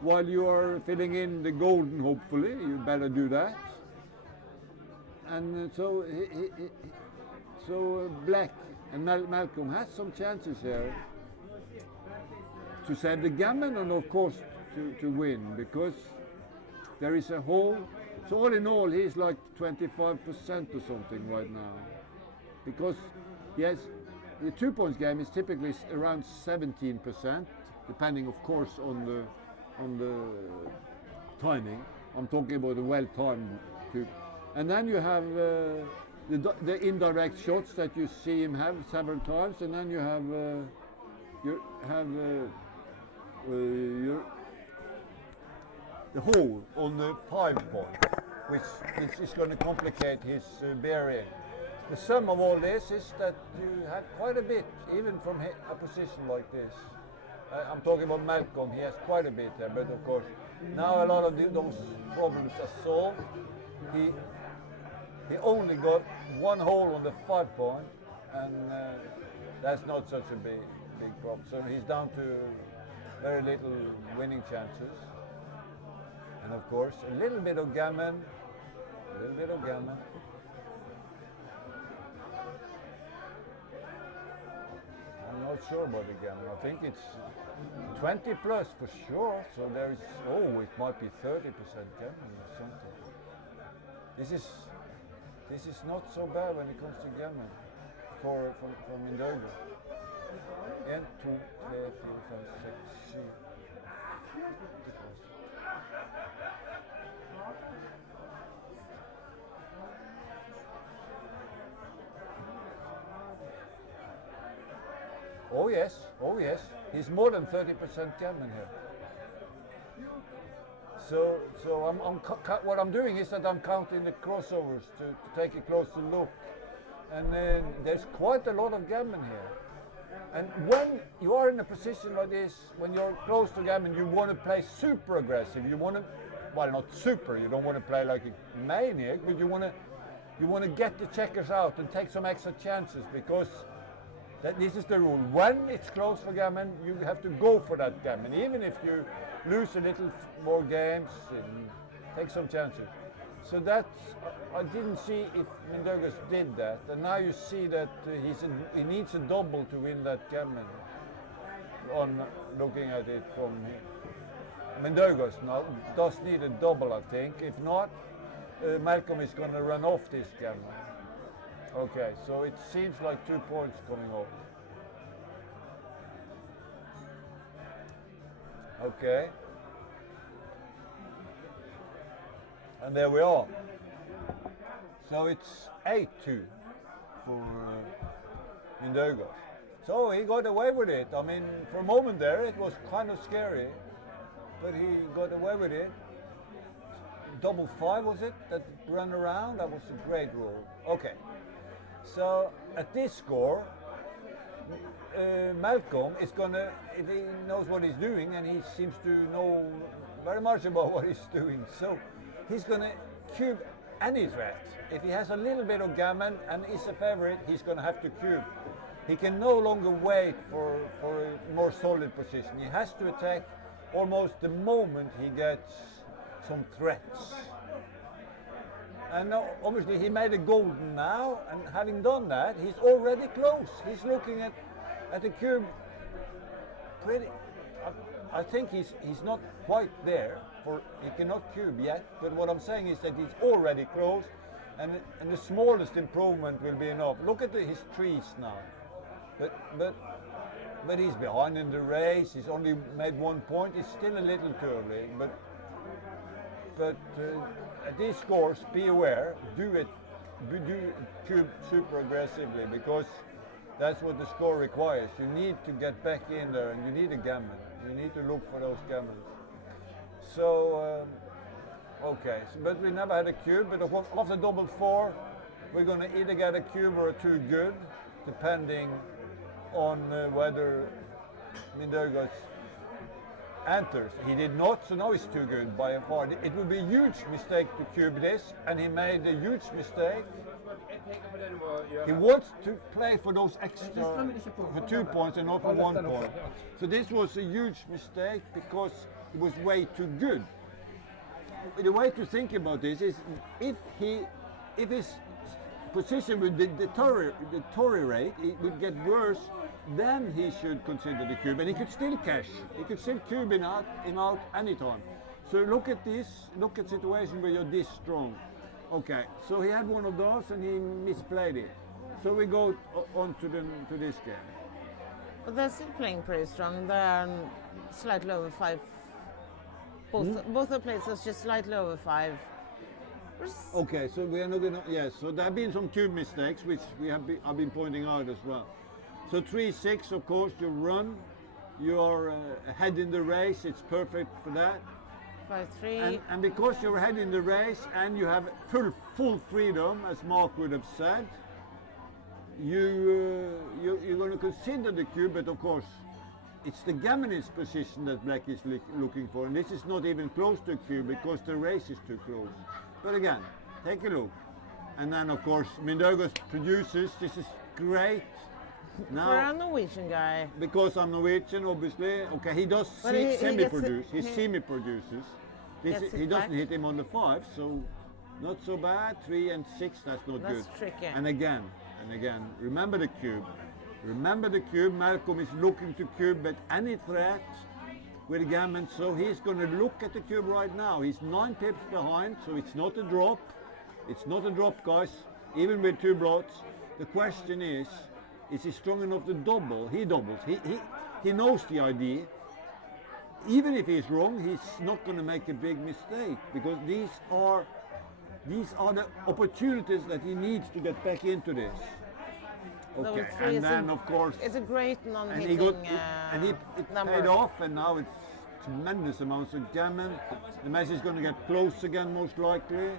while you are filling in the golden, hopefully. You better do that. And so black and Malcolm has some chances here to save the gammon and of course to win because there is a hole. So all in all, he's like 25% or something right now. Because yes, the 2 points game is typically around 17%, depending of course on the timing. I'm talking about the well-timed two. And then you have the indirect shots that you see him have several times, and then you have the hole on the 5 point, which is going to complicate his bearing. The sum of all this is that you have quite a bit, even from a position like this. I'm talking about Malcolm, he has quite a bit there, but of course, now a lot of those problems are solved. He only got 1 hole on the 5 point, and that's not such a big problem. So he's down to very little winning chances. And of course, a little bit of gammon, I'm not sure about the gammon. I think it's 20 plus for sure. So there is, it might be 30% gammon or something. This is not so bad when it comes to gammon for Mindaugas. 1, 2, 3, 4, 5, 6, 7. Oh yes, he's more than 30% gammon here. So what I'm doing is that I'm counting the crossovers to take a closer look. And there's quite a lot of gammon here. And when you are in a position like this, when you're close to gammon, you want to play super aggressive. You want to, well, not super, you don't want to play like a maniac, but you want to get the checkers out and take some extra chances, because this is the rule. When it's close for gammon, you have to go for that gammon, even if you lose a little more games and take some chances. So I didn't see if Mindaugas did that, and now you see that he needs a double to win that gammon. On looking at it from Mindaugas now does need a double, I think. If not, Malcolm is going to run off this gammon. Okay, so it seems like 2 points coming off. Okay. And there we are. So it's 8-2 for Mindaugas. So he got away with it. I mean, for a moment there it was kind of scary, but he got away with it. Double 5 was it that ran around? That was a great roll. Okay. So at this score, Malcolm is gonna, if he knows what he's doing, and he seems to know very much about what he's doing, so he's gonna cube any threat. If he has a little bit of gammon and is a favorite, he's gonna have to cube. He can no longer wait for a more solid position. He has to attack almost the moment he gets some threats. And obviously he made a golden now, and having done that, he's already close. He's looking at the cube pretty. I think he's not quite there, for he cannot cube yet, but what I'm saying is that he's already close, and the smallest improvement will be enough. Look at his trees now. But he's behind in the race. He's only made 1 point. It's still a little too early, but at these scores, be aware. Do cube super aggressively, because that's what the score requires. You need to get back in there, and you need a gammon. You need to look for those gammons. So okay. So, but we never had a cube. But of course, after double 4, we're going to either get a cube or a 2 good, depending on whether Mindaugas enters. He did not, so now he's 2 good by far. It would be a huge mistake to cube this, and he made a huge mistake. He wants to play for those extra, for 2 points and not for 1 point. So this was a huge mistake because it was way too good. The way to think about this is if his position would deteriorate, it would get worse, then he should consider the cube, and he could still cash. He could still cube him out anytime. So look at this, look at situation where you're this strong. Okay, so he had one of those and he misplayed it. So we go on to this game. But they're still playing pretty strong. They're slightly over 5. Both the places just slightly over 5. Okay, so we are not gonna. Yes, so there have been some cube mistakes which I've been pointing out as well. So 3-6, of course, you run. You're ahead in the race. It's perfect for that. 5-3. And because you're ahead in the race and you have full freedom, as Mark would have said, you're going to consider the cube. But of course, it's the gammonist position that Black is looking for, and this is not even close to a cube because the race is too close. But again, take a look. And then, of course, Mindaugas produces. This is great. Now, for a Norwegian guy. Because I'm Norwegian, obviously. Okay, he does semi-produce. He semi-produces. He doesn't hit him on the 5, so not so bad. 3 and 6, that's not good. That's tricky. And again, remember the cube. Remember the cube. Malcolm is looking to cube at any threat with gammon, so he's going to look at the cube right now. He's 9 pips behind, so it's not a drop. It's not a drop, guys, even with 2 blots. The question is he strong enough to double? He doubles. He knows the idea. Even if he's wrong, he's not going to make a big mistake, because these are the opportunities that he needs to get back into this. Okay, and then of course it's a great non-hitting and it paid off, and now it's tremendous amounts of gammon. The match is going to get close again, most likely.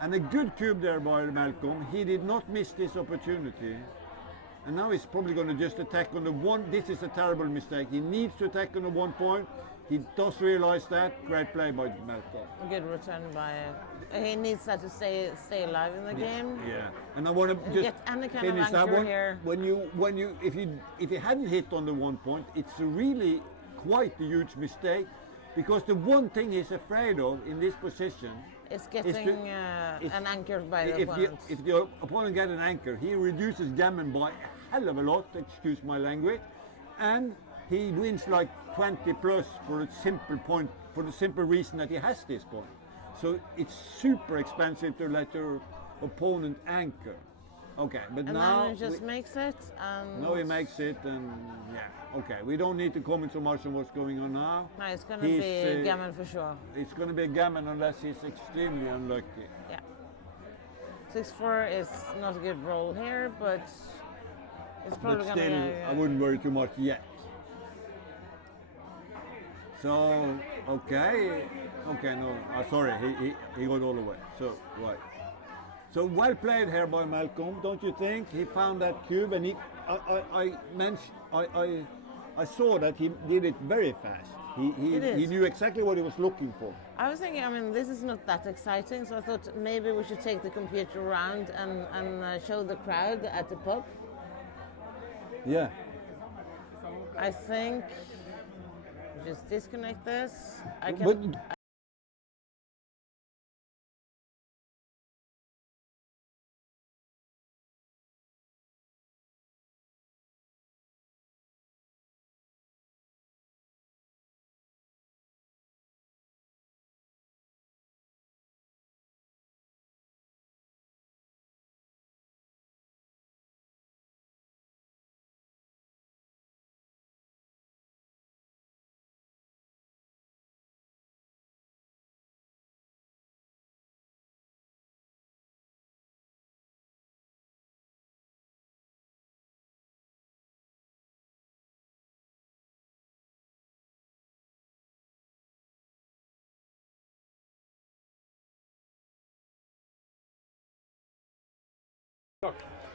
And a good cube there by Malcolm. He did not miss this opportunity. And now he's probably going to just attack on the one. This is a terrible mistake. He needs to attack on the 1 point. He does realize that. Great play by Malcolm. Good return by. He needs that to stay alive in the game. Yeah. And I want to just Get any kind finish of that anchor one. here. If you hadn't hit on the 1 point, it's really quite a huge mistake, because the one thing he's afraid of in this position It's getting an anchor by the if opponent. if the opponent gets an anchor, he reduces gammon by a hell of a lot, excuse my language, and he wins like 20 plus for a simple point, for the simple reason that he has this point. So it's super expensive to let your opponent anchor. Okay, but and now then he just makes it. And now he makes it, and yeah, okay. We don't need to comment so much on what's going on now. No, it's going to He's, be gammon for sure. It's going to be a gammon unless he's extremely unlucky. Yeah. 6-4 is not a good roll here, but it's probably But going to still, be. I wouldn't worry too much yet. So, okay, no, sorry, he got all the way. So, right. So well played here by Malcolm, don't you think? He found that cube, and I saw that he did it very fast. He knew exactly what he was looking for. I was thinking, I mean, this is not that exciting, so I thought maybe we should take the computer around and show the crowd at the pub. Yeah. I think just disconnect this. I can. But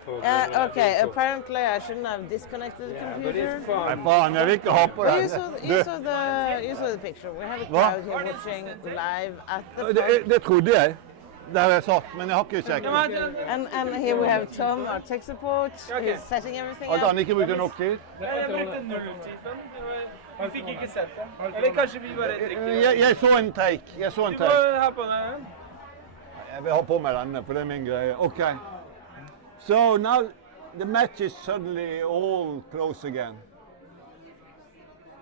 Okay, apparently I shouldn't have disconnected the But computer. it's fun. Nei, faen, jeg vil ikke ha på Well, det. you saw the picture. We have a crowd here watching live at the pub. Det trodde jeg, der jeg satt, men jeg har ikke sjekket. And here we have Tom, our tech support, who's setting everything Hadde up. han ikke brukt nok tid? Jeg brukte nulltypen. Vi fikk ikke sett det. Eller kanskje vi bare drikker. Jeg så en take. Du må ha på den. Jeg vil ha på meg denne, for det er min greie. Okay. So now the match is suddenly all close again.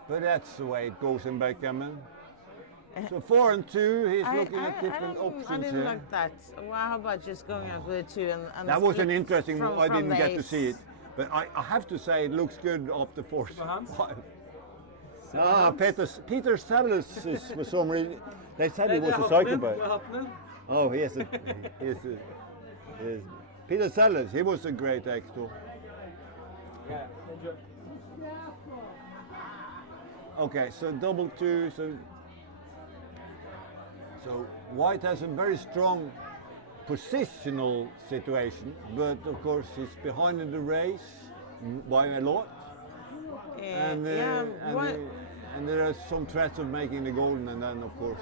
But that's the way it goes in backgammon. So 4 and 2, he's looking at different options I didn't here. like that. Well, how about just going out with a 2 and That was an split interesting from, move. I from didn't the get to ace? see it. But I have to say it looks good after 4 hands? 5. Peter Sellers is for some reason. They said he was a psychopath. Oh, he is. Peter Sellers, he was a great actor. Okay, so double 2. So White has a very strong positional situation, but of course he's behind in the race by a lot. And there are some threats of making the golden, and then of course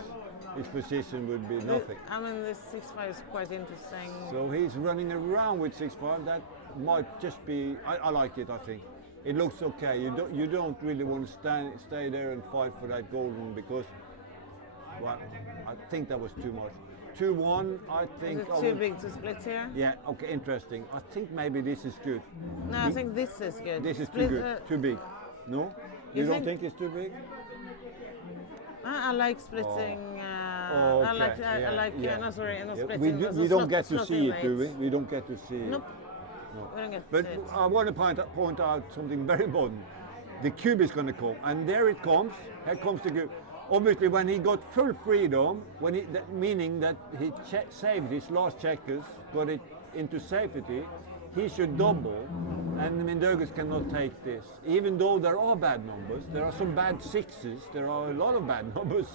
his position would be nothing. I mean, this 6-5 is quite interesting. So he's running around with 6-5. That might just be. I like it. I think it looks okay. You don't really want to stay there and fight for that golden, because, well, I think that was too much. 2-1. I think. Is it too big to split here? Yeah. Okay. Interesting. I think maybe this is good. No, I think this is good. This is Split, too good. Too big. No. You don't think it's too big? I like splitting. Oh, I like. okay. I like. Yeah. No, sorry, not Yeah, splitting. we don't get to see it, do we? We don't get to see it. Nope. No. We don't get to But see it. I want to point out something very important. The cube is going to come, and there it comes. Here comes the cube. Obviously, when he got full freedom, meaning that he saved his last checkers, got it into safety, he should double. And Mindaugas cannot take this. Even though there are bad numbers, there are some bad sixes, there are a lot of bad numbers,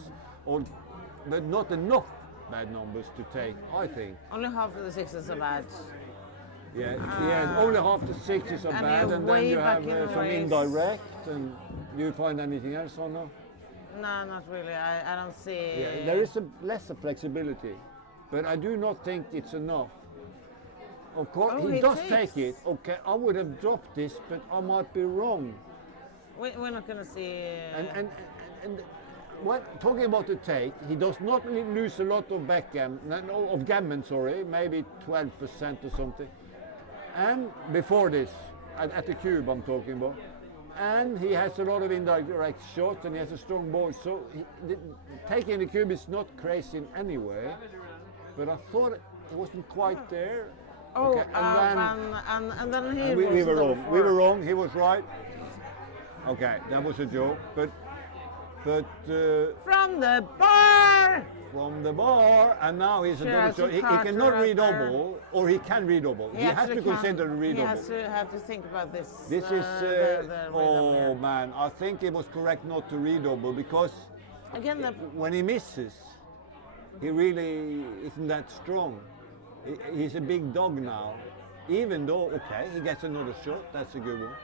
but not enough bad numbers to take, I think. Only half of the sixes are bad. Yeah, only half the sixes are and bad, you're and way then you back have in the some race. indirect. And do you find anything else on there? No, not really. I don't see. Yeah, there is less of flexibility, but I do not think it's enough. Of course, Oh, he he does takes. take it. Okay, I would have dropped this, but I might be wrong. We're not gonna see. And what, talking about the take, he does not lose a lot of gammon, sorry, maybe 12% or something. And before this, at the cube I'm talking about, and he has a lot of indirect shots, and he has a strong ball. So taking the cube is not crazy in any way, but I thought it wasn't quite there. Oh, Okay, and then he. we was were number wrong. 4. We were wrong. He was right. Okay, that was a joke, but From the bar. from the bar, and now he's a Sure, double as shot. you He can't cannot right redouble, or he can redouble. He has to actually consider can't- redouble. He has to have to think about this. This is, the oh rhythm man, I think it was correct not to redouble, because here. Again, the when he misses, he really isn't that strong. He's a big dog now. Even though, okay, he gets another shot, that's a good one.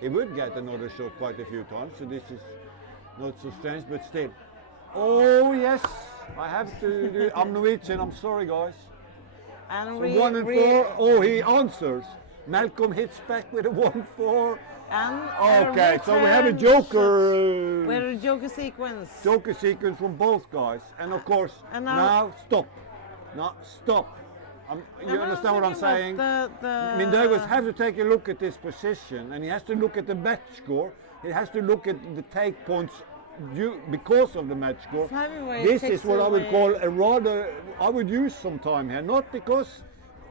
He would get another shot quite a few times, so this is not so strange, but still. Oh yes, I have to do, I'm Norwegian, I'm sorry guys. and So 1 and 4, oh he answers. Malcolm hits back with a 1-4. and Okay, so we have a return joker. shot. We have a joker sequence. Joker sequence from both guys, and of course And now stop. Now stop. You understand what I'm saying? Mindaugas has to take a look at this position, and he has to look at the match score. He has to look at the take points because of the match score. Heavyweight This takes is what I would away- call a rather. I would use some time here, not because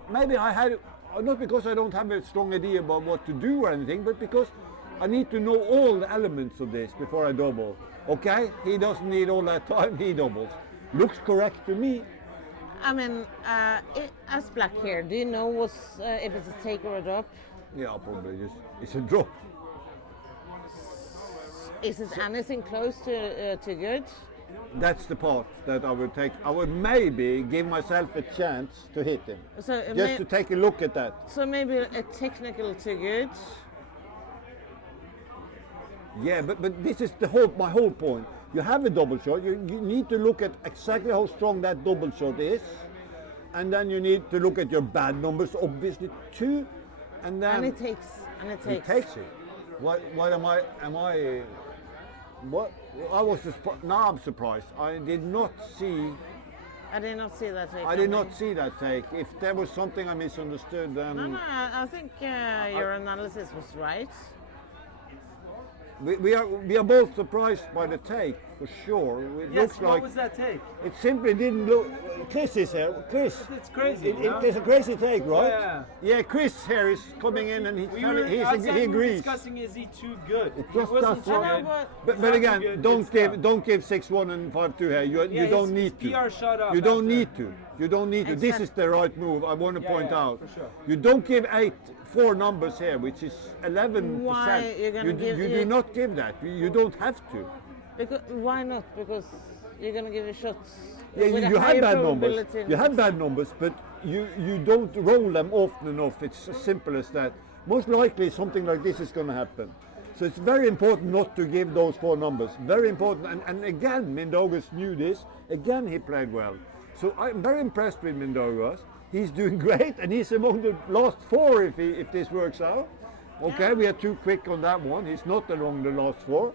maybe not because I don't have a strong idea about what to do or anything, but because I need to know all the elements of this before I double. Okay, he doesn't need all that time. He doubles. Looks correct to me. I mean, as black here, do you know if it's a take or a drop? Yeah, probably just it's a drop. Is it anything close to good? That's the part that I would take. I would maybe give myself a chance to hit him, So just to take a look at that. so maybe a technical to good. Yeah, but this is my whole point. You have a double shot. You need to look at exactly how strong that double shot is, and then you need to look at your bad numbers, obviously too, and then And it takes. he takes it. What am I? What? I was now I'm surprised. I did not see. I did not see that take. I did not see that take. If there was something I misunderstood, then No, I think your analysis was right. we are both surprised by the take for sure. It Yes, looks what like was that take? it simply didn't look. Chris is here. Chris. It's crazy. It's a crazy take, right? Yeah. Yeah, Chris here is coming in and We were he outside agrees. discussing is he too good? It He just wasn't does too not- good. But Not too again, good, don't good give stuff. 6-1 and 5-2 here. You Yeah, don't his need to. PR shut up You don't after. need to. You don't need to. This Exactly. is the right move. I want to point yeah, out. for sure. You don't give 4 numbers here, which is 11%. Why you're gonna give you do it- not give that. You don't have to. Because why not? Because you're gonna give it shots. Yeah, with a you have higher bad numbers. probability. You have bad numbers, but you don't roll them often enough. It's as simple as that. Most likely something like this is going to happen. So it's very important not to give those 4 numbers. Very important. And again, Mindaugas knew this. Again, he played well. So I'm very impressed with Mindaugas. He's doing great, and he's among the last 4 if this works out. Okay, we are too quick on that one. He's not among the last 4,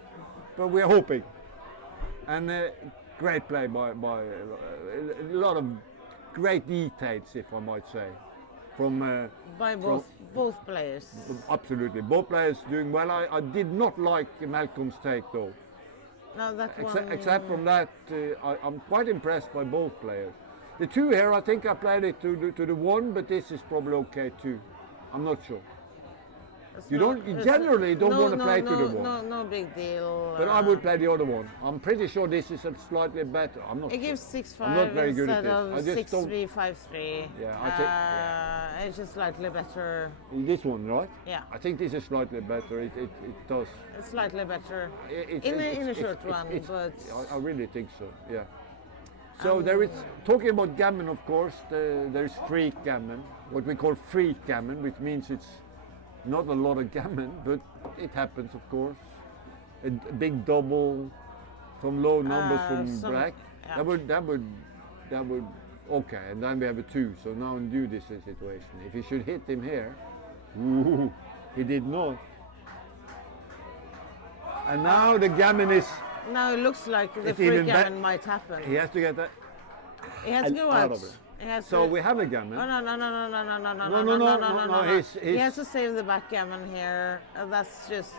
but we're hoping. And great play by a lot of great details, if I might say, from by both players. absolutely both players doing well. I did not like Malcolm's take though. No, that one. Except from that, I'm quite impressed by both players. The 2 here, I think I played it to the 1, but this is probably okay too. I'm not sure. You generally don't want to play to the one. No big deal. But I would play the other one. I'm pretty sure this is a slightly better. I'm not. It gives sure. 6-5 I'm not very good at instead this. of 6-3, 5-3. Yeah, It's just slightly better. This one, right? Yeah. I think this is slightly better. It does. It's slightly better In a short run, but I really think so. Yeah. So there is talking about gammon, of course. There is freak gammon, what we call freak gammon, which means it's not a lot of gammon, but it happens, of course. A big double, some low numbers from black. Yeah. That would. Okay, and then we have a 2. So now do this situation. If he should hit him here, ooh, he did not. And now the gammon is. Now it looks like the free gammon might happen. He has to get that. He has to go out of it. So we have a gammon. Oh, no. He has to save the backgammon here. That's just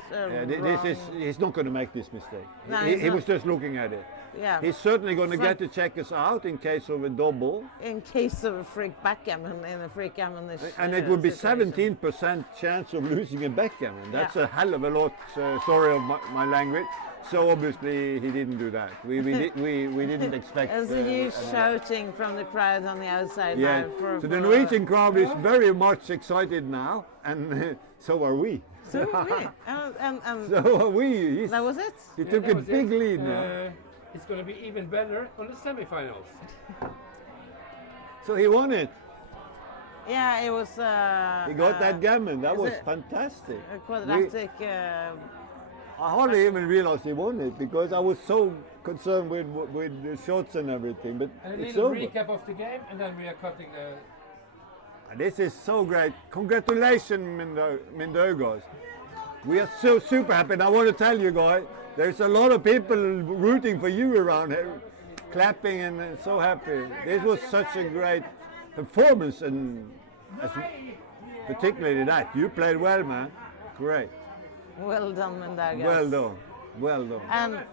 he's not going to make this mistake. No, he was just looking at it. Yeah. He's certainly going to get the checkers out in case of a double. In case of a freak backgammon in a freak gammon. And it would be 17% chance of losing a backgammon. That's a hell of a lot. Sorry of my language. So obviously he didn't do that. We didn't expect. There's a huge shouting from the crowd on the outside. Yeah. Now So the Norwegian crowd is very much excited now, and so are we. So are we. And so are we. That was it. He took a big lead now. It's going to be even better on the semifinals. So he won it. Yeah, it was. He got that gammon. That was fantastic. A quadratic. I hardly even realized he won it because I was so concerned with the shots and everything. But and a it's little over. recap of the game, and then we are cutting the. And this is so great. Congratulations, Mindaugas. We are so super happy. And I want to tell you guys, there's a lot of people rooting for you around here, clapping and so happy. This was such a great performance, and particularly that. You played well, man. Great. Well done, Mindaugas. Well done. Well done. And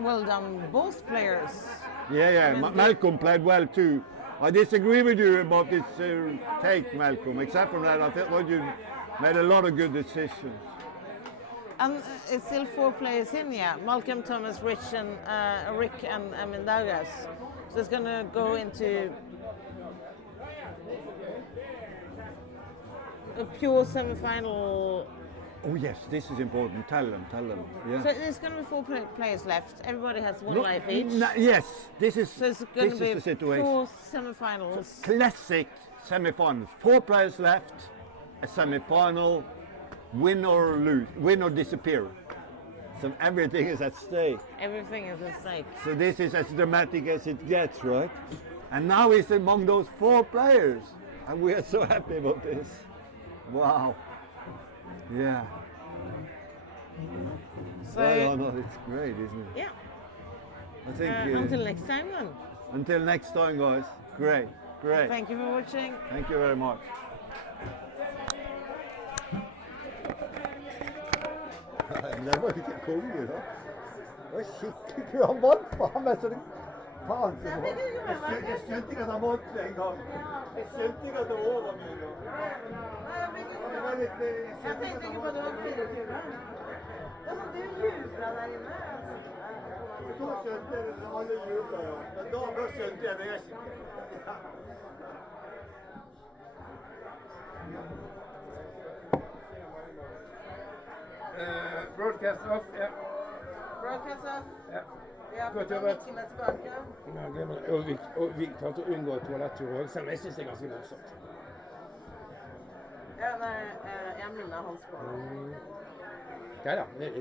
well done, both players. Yeah. Malcolm played well too. I disagree with you about this take, Malcolm. Except from that, I thought you made a lot of good decisions. And it's still 4 players in, yeah. Malcolm, Thomas, Rick, and Mindaugas. So it's going to go into a pure semi-final. Oh yes, this is important. Tell them. Yeah. So there's going to be 4 players left. Everybody has 1 life each. Yes, this is So it's going to be the situation. 4 semi-finals. Classic semi-finals. 4 players left. A semi-final. Win or lose. Win or disappear. So everything is at stake. Everything is at stake. So this is as dramatic as it gets, right? And now he's among those 4 players. And we are so happy about this. Wow. Yeah. So, it's great, isn't it? yeah. I think until next time then. Until next time, guys. Great. Thank you for watching. Thank you very much. Det var ikke konge, da. Det var skikkelig han vant faen meg så det... Faen, jeg skjønte ikke at han vant en gang. Jeg skjønte ikke at det var over meg en gang. Jeg tenkte ikke på at det var 24. Det er sånn du jubler der inne. Så skjønte jeg det, alle jubler, ja. Men da skjønte jeg det ikke. Broadcast off, ja. Broadcast off. Ja. Vi har fått Godt Mikke med tilbake. Ja, glemmer det. Og vi klarte å unngå toalettur også, selv om jeg synes det er ganske morsomt. Ja, nei, jeg minner hans på det. Ja da, det er